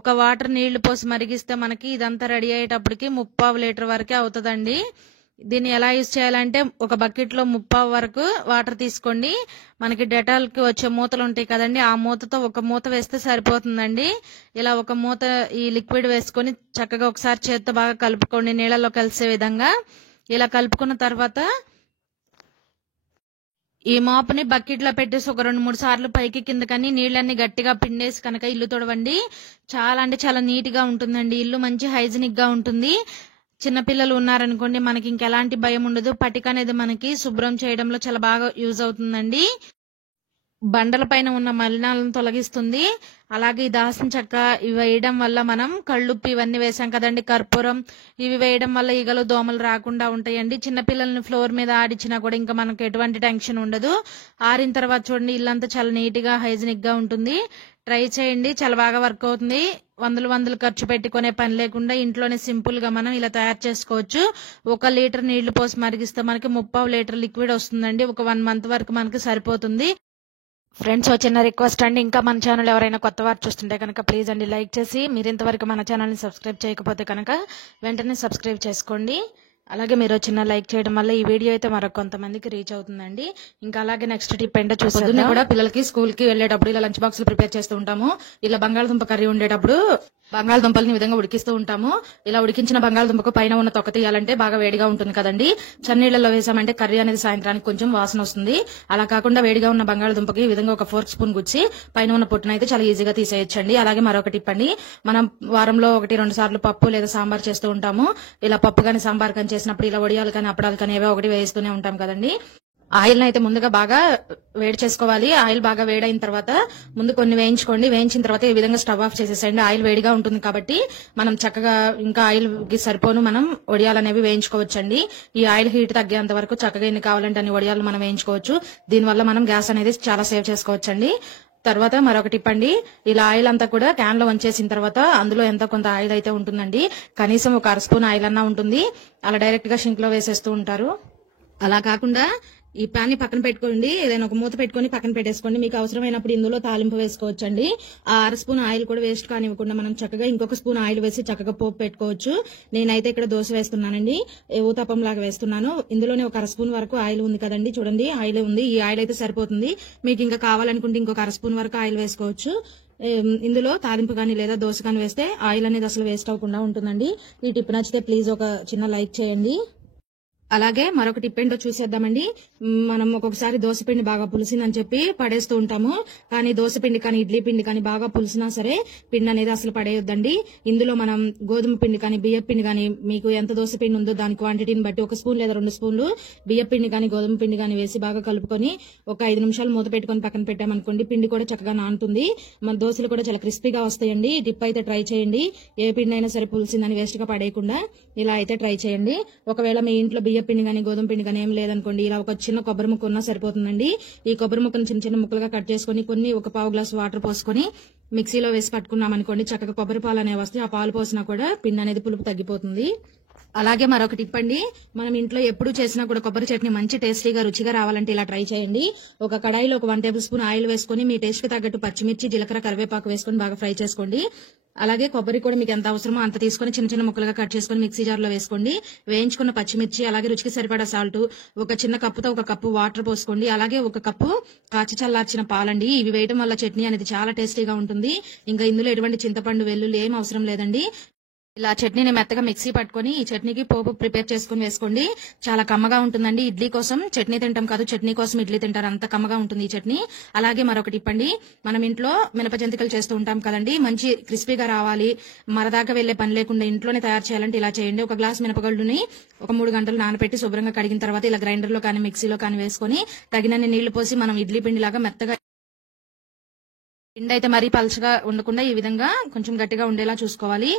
ఒక వాటర్ నీళ్లు పోసి మరిగిస్తే మనకి ఇదంతా రెడీ అయ్యేటప్పటికి 3/4 లీటర్ వరకే అవుతుందండి. దీన్ని ఎలా యూజ్ చేయాలంటే ఒక బకెట్ లో 3/4 వరకు వాటర్ తీసుకోండి. మనకి డెటాల్ కి వచ్చే మూతలు ఉంటాయి కదండి, ఆ మూతతో ఒక మూత వేస్తే సరిపోతుందండి. ఇలా ఒక మూత ఈ లిక్విడ్ వేసుకొని చక్కగా ఒకసారి చేత్తో బాగా కలుపుకోండి నీళ్ళలో కలిసే విధంగా. ఇలా కలుపుకున్న తర్వాత ఈ మాపుని బకెట్ లో పెట్టేసి ఒక 2-3 సార్లు పైకి కిందకని నీళ్ళన్ని గట్టిగా పిండేసి కనుక ఇల్లు తుడవండి. చాలా అంటే చాలా నీట్ గా ఉంటుందండి, ఇల్లు మంచి హైజీనిక్ గా ఉంటుంది. చిన్నపిల్లలు ఉన్నారనుకోండి, మనకి ఇంకెలాంటి భయం ఉండదు. పటిక అనేది మనకి శుభ్రం చేయడంలో చాలా బాగా యూజ్ అవుతుందండి. బండల పైన ఉన్న మలినాలను తొలగిస్తుంది. అలాగే ఈ దాల్చిన చెక్క ఇవి వేయడం వల్ల మనం కళ్ళుప్పు ఇవన్నీ వేసాం కదండి, కర్పూరం, ఇవి వేయడం వల్ల ఈగలు దోమలు రాకుండా ఉంటాయండి. చిన్నపిల్లల్ని ఫ్లోర్ మీద ఆడిచ్చినా కూడా ఇంకా మనకు ఎటువంటి టెన్షన్ ఉండదు. ఆరిన తర్వాత చూడండి ఇల్లంతా చాలా నీట్ గా హైజీనిక్ గా ఉంటుంది. ట్రై చేయండి, చాలా బాగా వర్క్ అవుతుంది. వందలు ఖర్చు పెట్టుకునే పని లేకుండా ఇంట్లోనే సింపుల్ గా మనం ఇలా తయారు చేసుకోవచ్చు. 1 లీటర్ నీళ్లు పోసి మరిగిస్తే మనకి 3/4 లీటర్ లిక్విడ్ వస్తుందండి. ఒక 1 మంత్ వరకు మనకి సరిపోతుంది. ఫ్రెండ్స్, చిన్న రిక్వెస్ట్ అండి, ఇంకా మన ఛానల్ ఎవరైనా కొత్త వారు చూస్తుంటే కనుక ప్లీజ్ అండి లైక్ చేసి, మీరు ఇంతవరకు మన ఛానల్ని సబ్స్క్రైబ్ చేయకపోతే కనుక వెంటనే సబ్స్క్రైబ్ చేసుకోండి. అలాగే మీరు చిన్న లైక్ చేయడం వల్ల ఈ వీడియో అయితే మరొక కొంతమందికి రీచ్ అవుతుందండి. ఇంకా అలాగే నెక్స్ట్ టిప్ ఏంటో చూసేద్దాం. కూడా పిల్లలకి స్కూల్ కి వెళ్ళేటప్పుడు ఇలా లంచ్ బాక్సులు ప్రిపేర్ చేస్తూ ఉంటాము. ఇలా బంగాళదుంప కర్రీ ఉండేటప్పుడు బంగాళదుంపల్ని విధంగా ఉడికిస్తూ ఉంటాము. ఇలా ఉడికించిన బంగాళదుంపకు పైన ఉన్న తొక్క తీయాలంటే బాగా వేడిగా ఉంటుంది కదండి. చన్నీళ్లలో వేసామంటే కర్రీ అనేది సాయంత్రానికి కొంచెం వాసన వస్తుంది. అలా కాకుండా వేడిగా ఉన్న బంగాళదుంపకి ఈ విధంగా ఒక 4 స్పూన్ గుచ్చి పైన ఉన్న పొట్టును అయితే చాలా ఈజీగా తీసేయచ్చండి. అలాగే మరొక టిప్ అండి, మనం వారంలో 1-2 సార్లు పప్పు లేదా సాంబార్ చేస్తూ ఉంటాము. ఇలా పప్పు కానీ సాంబార్ కానీ చేసినప్పుడు ఇలా వడియాలు కానీ అప్పడాలు కానీ ఏవో ఒకటి వేస్తూనే ఉంటాం కదండి. ఆయిల్ అయితే ముందుగా బాగా వేడి చేసుకోవాలి. ఆయిల్ బాగా వేడైన తర్వాత ముందు కొన్ని వేయించుకోండి. వేయించిన తర్వాత ఈ విధంగా స్టవ్ ఆఫ్ చేసేసండి. ఆయిల్ వేడిగా ఉంటుంది కాబట్టి మనం చక్కగా ఇంకా ఆయిల్ కి సరిపోను మనం వడియాలు అనేవి వేయించుకోవచ్చండి. ఈ ఆయిల్ హీట్ తగ్గేంత వరకు చక్కగా ఎన్ని కావాలంటే అన్ని వడియాలు మనం వేయించుకోవచ్చు. దీనివల్ల మనం గ్యాస్ అనేది చాలా సేవ్ చేసుకోవచ్చండి. తర్వాత మరొక టిప్ అండి, ఇలా ఆయిల్ అంతా కూడా క్యాన్ లో వంచేసిన తర్వాత అందులో ఎంత కొంత ఆయిల్ అయితే ఉంటుందండి, కనీసం ఒక 1/2 స్పూన్ ఆయిల్ అన్నా ఉంటుంది. అలా డైరెక్ట్ గా షింక్ లో వేసేస్తూ ఉంటారు. అలా కాకుండా ఈ ప్యాన్ ని పక్కన పెట్టుకోండి, ఏదైనా ఒక మూత పెట్టుకుని పక్కన పెట్టేసుకోండి. మీకు అవసరమైనప్పుడు ఇందులో తాలింపు వేసుకోవచ్చండి. ఆ 1/2 స్పూన్ ఆయిల్ కూడా వేస్ట్ కానివ్వకుండా మనం చక్కగా ఇంకొక స్పూన్ ఆయిల్ వేసి చక్కగా పోపు పెట్టుకోవచ్చు. నేనైతే ఇక్కడ దోశ వేస్తున్నానండి, ఊతప్పం లాగా వేస్తున్నాను. ఇందులోనే ఒక 1/2 స్పూన్ వరకు ఆయిల్ ఉంది కదండి, చూడండి ఆయిల్ ఉంది. ఈ ఆయిల్ అయితే సరిపోతుంది. మీకు ఇంకా కావాలనుకుంటే ఇంకొక 1/2 స్పూన్ వరకు ఆయిల్ వేసుకోవచ్చు. ఇందులో తాలింపు కానీ లేదా దోశ కానీ వేస్తే ఆయిల్ అనేది అసలు వేస్ట్ అవ్వకుండా ఉంటుందండి. ఈ టిప్ నచ్చితే ప్లీజ్ ఒక చిన్న లైక్ చేయండి. అలాగే మరొక టిప్ ఏంటో చూసేద్దామండి. మనం ఒక్కొక్కసారి దోసపిండి బాగా పులిసిందని చెప్పి పడేస్తూ ఉంటాము. కానీ దోసపిండి కానీ ఇడ్లీ పిండి కానీ బాగా పులిసినా సరే పిండి అనేది అసలు పడేయొద్దండి. ఇందులో మనం గోధుమ పిండి కానీ బియ్యం పిండి కానీ మీకు ఎంత దోసపిండి ఉందో దాని క్వాంటిటీని బట్టి 1 స్పూన్ లేదా 2 స్పూన్లు బియ్యం పిండి కానీ గోధుమ పిండి కానీ వేసి బాగా కలుపుకొని ఒక 5 నిమిషాలు మూత పెట్టుకొని పక్కన పెట్టామనుకోండి పిండి కూడా చక్కగా నానుతుంది. మన దోశలు కూడా చాలా క్రిస్పీగా వస్తాయండి. టిప్ అయితే ట్రై చేయండి. ఏ పిండి అయినా సరే పులిసిందని వేస్ట్ గా పడేయకుండా ఇలా అయితే ట్రై చేయండి. ఒకవేళ మీ ఇంట్లో బియ్యం పిండి కానీ గోధుమ పిండి కానీ ఏం లేదనుకోండి ఇలా ఒక చిన్న కొబ్బరి ముక్క ఉన్నా సరిపోతుందండి. ఈ కొబ్బరి ముక్కను చిన్న చిన్న ముక్కలుగా కట్ చేసుకుని కొన్ని ఒక పావు గ్లాసు వాటర్ పోసుకొని మిక్సీలో వేసి పట్టుకున్నాం అనుకోండి చక్కగా కొబ్బరి పాలు అనేవి వస్తాయి. ఆ పాలు పోసినా కూడా పిండి అనేది పులుపు తగ్గిపోతుంది. అలాగే మరొక టిప్ అండి, మనం ఇంట్లో ఎప్పుడు చేసినా కూడా కొబ్బరి చట్నీ మంచి టేస్టీగా రుచిగా రావాలంటే ఇలా ట్రై చేయండి. ఒక కడాయిలో ఒక 1 టేబుల్ స్పూన్ ఆయిల్ వేసుకుని మీ టేస్ట్ కి తగ్గట్టు పచ్చిమిర్చి జీలకర్ర కరివేపాకు వేసుకుని బాగా ఫ్రై చేసుకోండి. అలాగే కొబ్బరి కూడా మీకు ఎంత అవసరమో అంత తీసుకుని చిన్న చిన్న ముక్కలుగా కట్ చేసుకుని మిక్సీ జార్ లో వేసుకోండి. వేయించుకున్న పచ్చిమిర్చి అలాగే రుచికి సరిపడా సాల్ట్ ఒక చిన్న కప్పుతో 1 కప్పు వాటర్ పోసుకోండి. అలాగే 1 కప్పు కాచి చల్లార్చిన పాలండి. ఇవి వేయడం వల్ల చట్నీ అనేది చాలా టేస్టీగా ఉంటుంది. ఇంకా ఇందులో ఎటువంటి చింతపండు వెల్లుల్లి ఏం అవసరం లేదండి. ఇలా చట్నీని మెత్తగా మిక్సీ పట్టుకొని ఈ చట్నీకి పోపు ప్రిపేర్ చేసుకుని వేసుకోండి. చాలా కమ్మగా ఉంటుందండి. ఇడ్లీ కోసం చట్నీ తింటాం కాదు, చట్నీ కోసం ఇడ్లీ తింటారు, అంత కమ్మగా ఉంటుంది ఈ చట్నీ. అలాగే మరొకటి ఇప్పండి, మనం ఇంట్లో మినప జంతికలు చేస్తూ ఉంటాం కదండి, మంచి క్రిస్పీగా రావాలి, మరదాకా వెళ్లే పని లేకుండా ఇంట్లోనే తయారు చేయాలంటే ఇలా చేయండి. 1 గ్లాస్ మినపగుళ్ళుని ఒక 3 గంటలు నానబెట్టి శుభ్రంగా కడిగిన తర్వాత ఇలా గ్రైండర్ లో కానీ మిక్సీలో కానీ వేసుకొని తగినన్ని నీళ్లు పోసి మనం ఇడ్లీ పిండి లాగా మెత్తగా పిండి అయితే మరీ పలచగా ఉండకుండా ఈ విధంగా కొంచెం గట్టిగా ఉండేలా చూసుకోవాలి.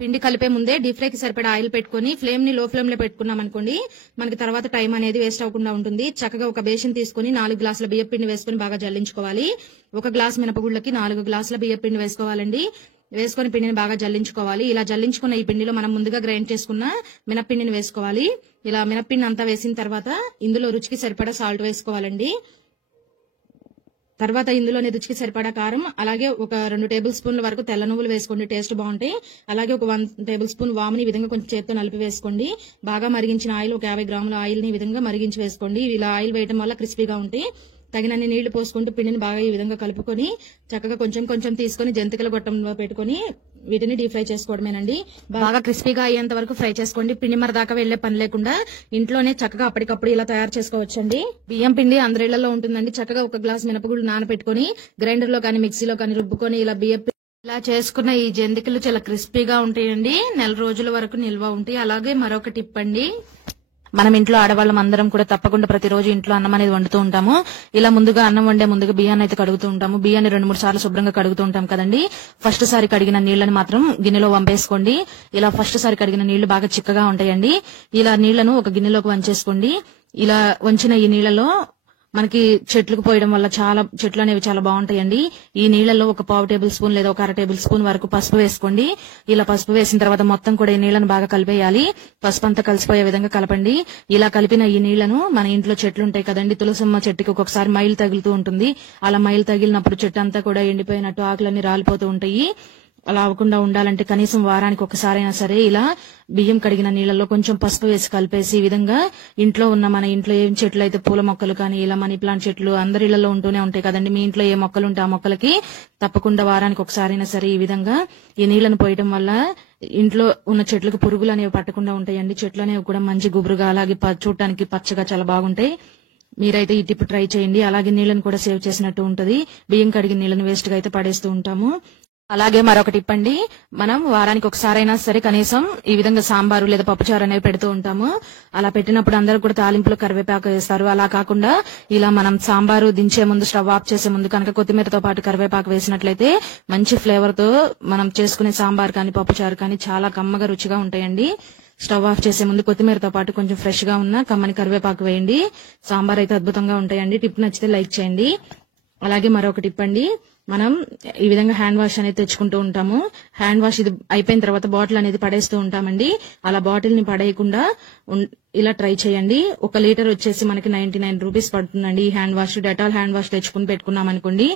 పిండి కలిపే ముందే డీప్ ఫ్రై కి సరిపడా ఆయిల్ పెట్టుకుని ఫ్లేమ్ ని లో ఫ్లేమ్ లో పెట్టుకున్నాం అనుకోండి మనకి తర్వాత టైం అనేది వేస్ట్ అవ్వకుండా ఉంటుంది. చక్కగా ఒక బేసిన్ తీసుకుని 4 గ్లాసుల బియ్యం పిండి వేసుకుని బాగా జల్లించుకోవాలి. 1 గ్లాస్ మినపగుళ్ళకి 4 గ్లాసుల బియ్యం పిండి వేసుకోవాలండి. వేసుకుని పిండిని బాగా జల్లించుకోవాలి. ఇలా జల్లించుకున్న ఈ పిండిలో మనం ముందుగా గ్రైండ్ చేసుకున్న మినప్పిండిని వేసుకోవాలి. ఇలా మినప్పిండి అంతా వేసిన తర్వాత ఇందులో రుచికి సరిపడా సాల్ట్ వేసుకోవాలండి. తర్వాత ఇందులోనే రుచికి సరిపడా కారం, అలాగే ఒక 2 టేబుల్ స్పూన్ల వరకు తెల్ల నువ్వులు వేసుకోండి, టేస్ట్ బాగుంటాయి. అలాగే ఒక 1 టేబుల్ స్పూన్ వాముని ఈ విధంగా కొంచెం చేత్తో నలిపి వేసుకోండి. బాగా మరిగించిన ఆయిల్ ఒక 50 గ్రాముల ఆయిల్ ని ఈ విధంగా మరిగించి వేసుకోండి. ఇలా ఆయిల్ వేయడం వల్ల క్రిస్పీగా ఉంటాయి. తగినన్ని నీళ్లు పోసుకుంటూ పిండిని బాగా ఈ విధంగా కలుపుకొని చక్కగా కొంచెం కొంచెం తీసుకుని జంతికల గొట్టంలో పెట్టుకుని వీటిని డీప్ ఫ్రై చేసుకోవడమేనండి. బాగా క్రిస్పీగా అయ్యేంత వరకు ఫ్రై చేసుకోండి. పిండి మరదాకా వెళ్లే పని లేకుండా ఇంట్లోనే చక్కగా అప్పటికప్పుడు ఇలా తయారు చేసుకోవచ్చండి. బియ్యం పిండి అందరిళ్లలో ఉంటుందండి. చక్కగా 1 గ్లాస్ మినపగుళ్ళు నానబెట్టుకుని గ్రైండర్ లో కానీ మిక్సీలో కానీ రుబ్బుకొని ఇలా బియ్యం ఇలా చేసుకున్న ఈ జంతికలు చాలా క్రిస్పీగా ఉంటాయండి. 1 రోజుల వరకు నిల్వ ఉంటాయి. అలాగే మరొక టిప్ అండి, మనం ఇంట్లో ఆడవాళ్ళం అందరం కూడా తప్పకుండా ప్రతిరోజు ఇంట్లో అన్నం అనేది వండుతూ ఉంటాము. ఇలా ముందుగా అన్నం వండే ముందుగా బియ్యాన్ని అయితే కడుగుతూ ఉంటాము. బియ్యాన్ని 2-3 సార్లు శుభ్రంగా కడుగుతూ ఉంటాం కదండి. ఫస్ట్ సారి కడిగిన నీళ్లను మాత్రం గిన్నెలో వంపేసుకోండి. ఇలా ఫస్ట్ సారి కడిగిన నీళ్లు బాగా చిక్కగా ఉంటాయండి. ఇలా నీళ్లను ఒక గిన్నెలోకి వంచేసుకోండి. ఇలా వంచిన ఈ నీళ్లలో మనకి చెట్లకు పోయడం వల్ల చెట్లు అనేవి చాలా బాగుంటాయండి. ఈ నీళ్లలో ఒక 1/4 టేబుల్ స్పూన్ లేదా ఒక 1/2 టేబుల్ స్పూన్ వరకు పసుపు వేసుకోండి. ఇలా పసుపు వేసిన తర్వాత మొత్తం కూడా ఈ నీళ్లను బాగా కలిపేయాలి. పసుపు అంతా కలిసిపోయే విధంగా కలపండి. ఇలా కలిపిన ఈ నీళ్లను మన ఇంట్లో చెట్లు ఉంటాయి కదండి, తులసమ్మ చెట్టుకి ఒక్కొక్కసారి మైలు తగులుతూ ఉంటుంది. అలా మైలు తగిలినప్పుడు చెట్టు అంతా కూడా ఎండిపోయినట్టు ఆకులన్నీ రాలిపోతూ ఉంటాయి. అలా అవ్వకుండా ఉండాలంటే కనీసం వారానికి ఒకసారైనా సరే ఇలా బియ్యం కడిగిన నీళ్లలో కొంచెం పసుపు వేసి కలిపేసి ఈ విధంగా ఇంట్లో ఉన్న మన ఇంట్లో ఏం చెట్లు అయితే పూల మొక్కలు కానీ ఇలా మనీ ప్లాంట్ చెట్లు అందరి ఇళ్లలో ఉంటూనే ఉంటాయి కదండి. మీ ఇంట్లో ఏ మొక్కలు ఉంటే ఆ మొక్కలకి తప్పకుండా వారానికి ఒకసారైనా సరే ఈ విధంగా ఈ నీళ్లను పోయడం వల్ల ఇంట్లో ఉన్న చెట్లకు పురుగులు అనేవి పట్టకుండా ఉంటాయండి. చెట్లు అనేవి కూడా మంచి గుబురుగా అలాగే చూడటానికి పచ్చగా చాలా బాగుంటాయి. మీరైతే ఈ టిప్ ట్రై చేయండి. అలాగే నీళ్లను కూడా సేవ్ చేసినట్టు ఉంటది. బియ్యం కడిగిన నీళ్లను వేస్ట్ గా అయితే పడేస్తూ ఉంటాము. అలాగే మరొక టిప్ అండి, మనం వారానికి ఒకసారైనా సరే కనీసం ఈ విధంగా సాంబారు లేదా పప్పుచారు అనేవి పెడుతూ ఉంటాము. అలా పెట్టినప్పుడు అందరూ కూడా తాలింపులో కరివేపాకు వేస్తారు. అలా కాకుండా ఇలా మనం సాంబారు దించే ముందు స్టవ్ ఆఫ్ చేసే ముందు కనుక కొత్తిమీరతో పాటు కరివేపాకు వేసినట్లయితే మంచి ఫ్లేవర్ తో మనం చేసుకునే సాంబార్ కానీ పప్పుచారు కానీ చాలా కమ్మగా రుచిగా ఉంటాయండి. స్టవ్ ఆఫ్ చేసే ముందు కొత్తిమీరతో పాటు కొంచెం ఫ్రెష్ గా ఉన్న కమ్మని కరివేపాకు వేయండి. సాంబార్ అయితే అద్భుతంగా ఉంటాయండి. టిప్ నచ్చితే లైక్ చేయండి. అలాగే మరొక టిప్ అండి, మనం ఈ విధంగా హ్యాండ్ వాష్ అనేది తెచ్చుకుంటూ ఉంటాము. హ్యాండ్ వాష్ ఇది అయిపోయిన తర్వాత బాటిల్ అనేది పడేస్తూ ఉంటామండి. అలా బాటిల్ ని పడేయకుండా ఇలా ట్రై చేయండి. 1 లీటర్ వచ్చేసి మనకి 99 రూపీస్ పడుతుందండి ఈ hand wash. Dettol hand wash తెచ్చుకుని పెట్టుకున్నాం అనుకోండి,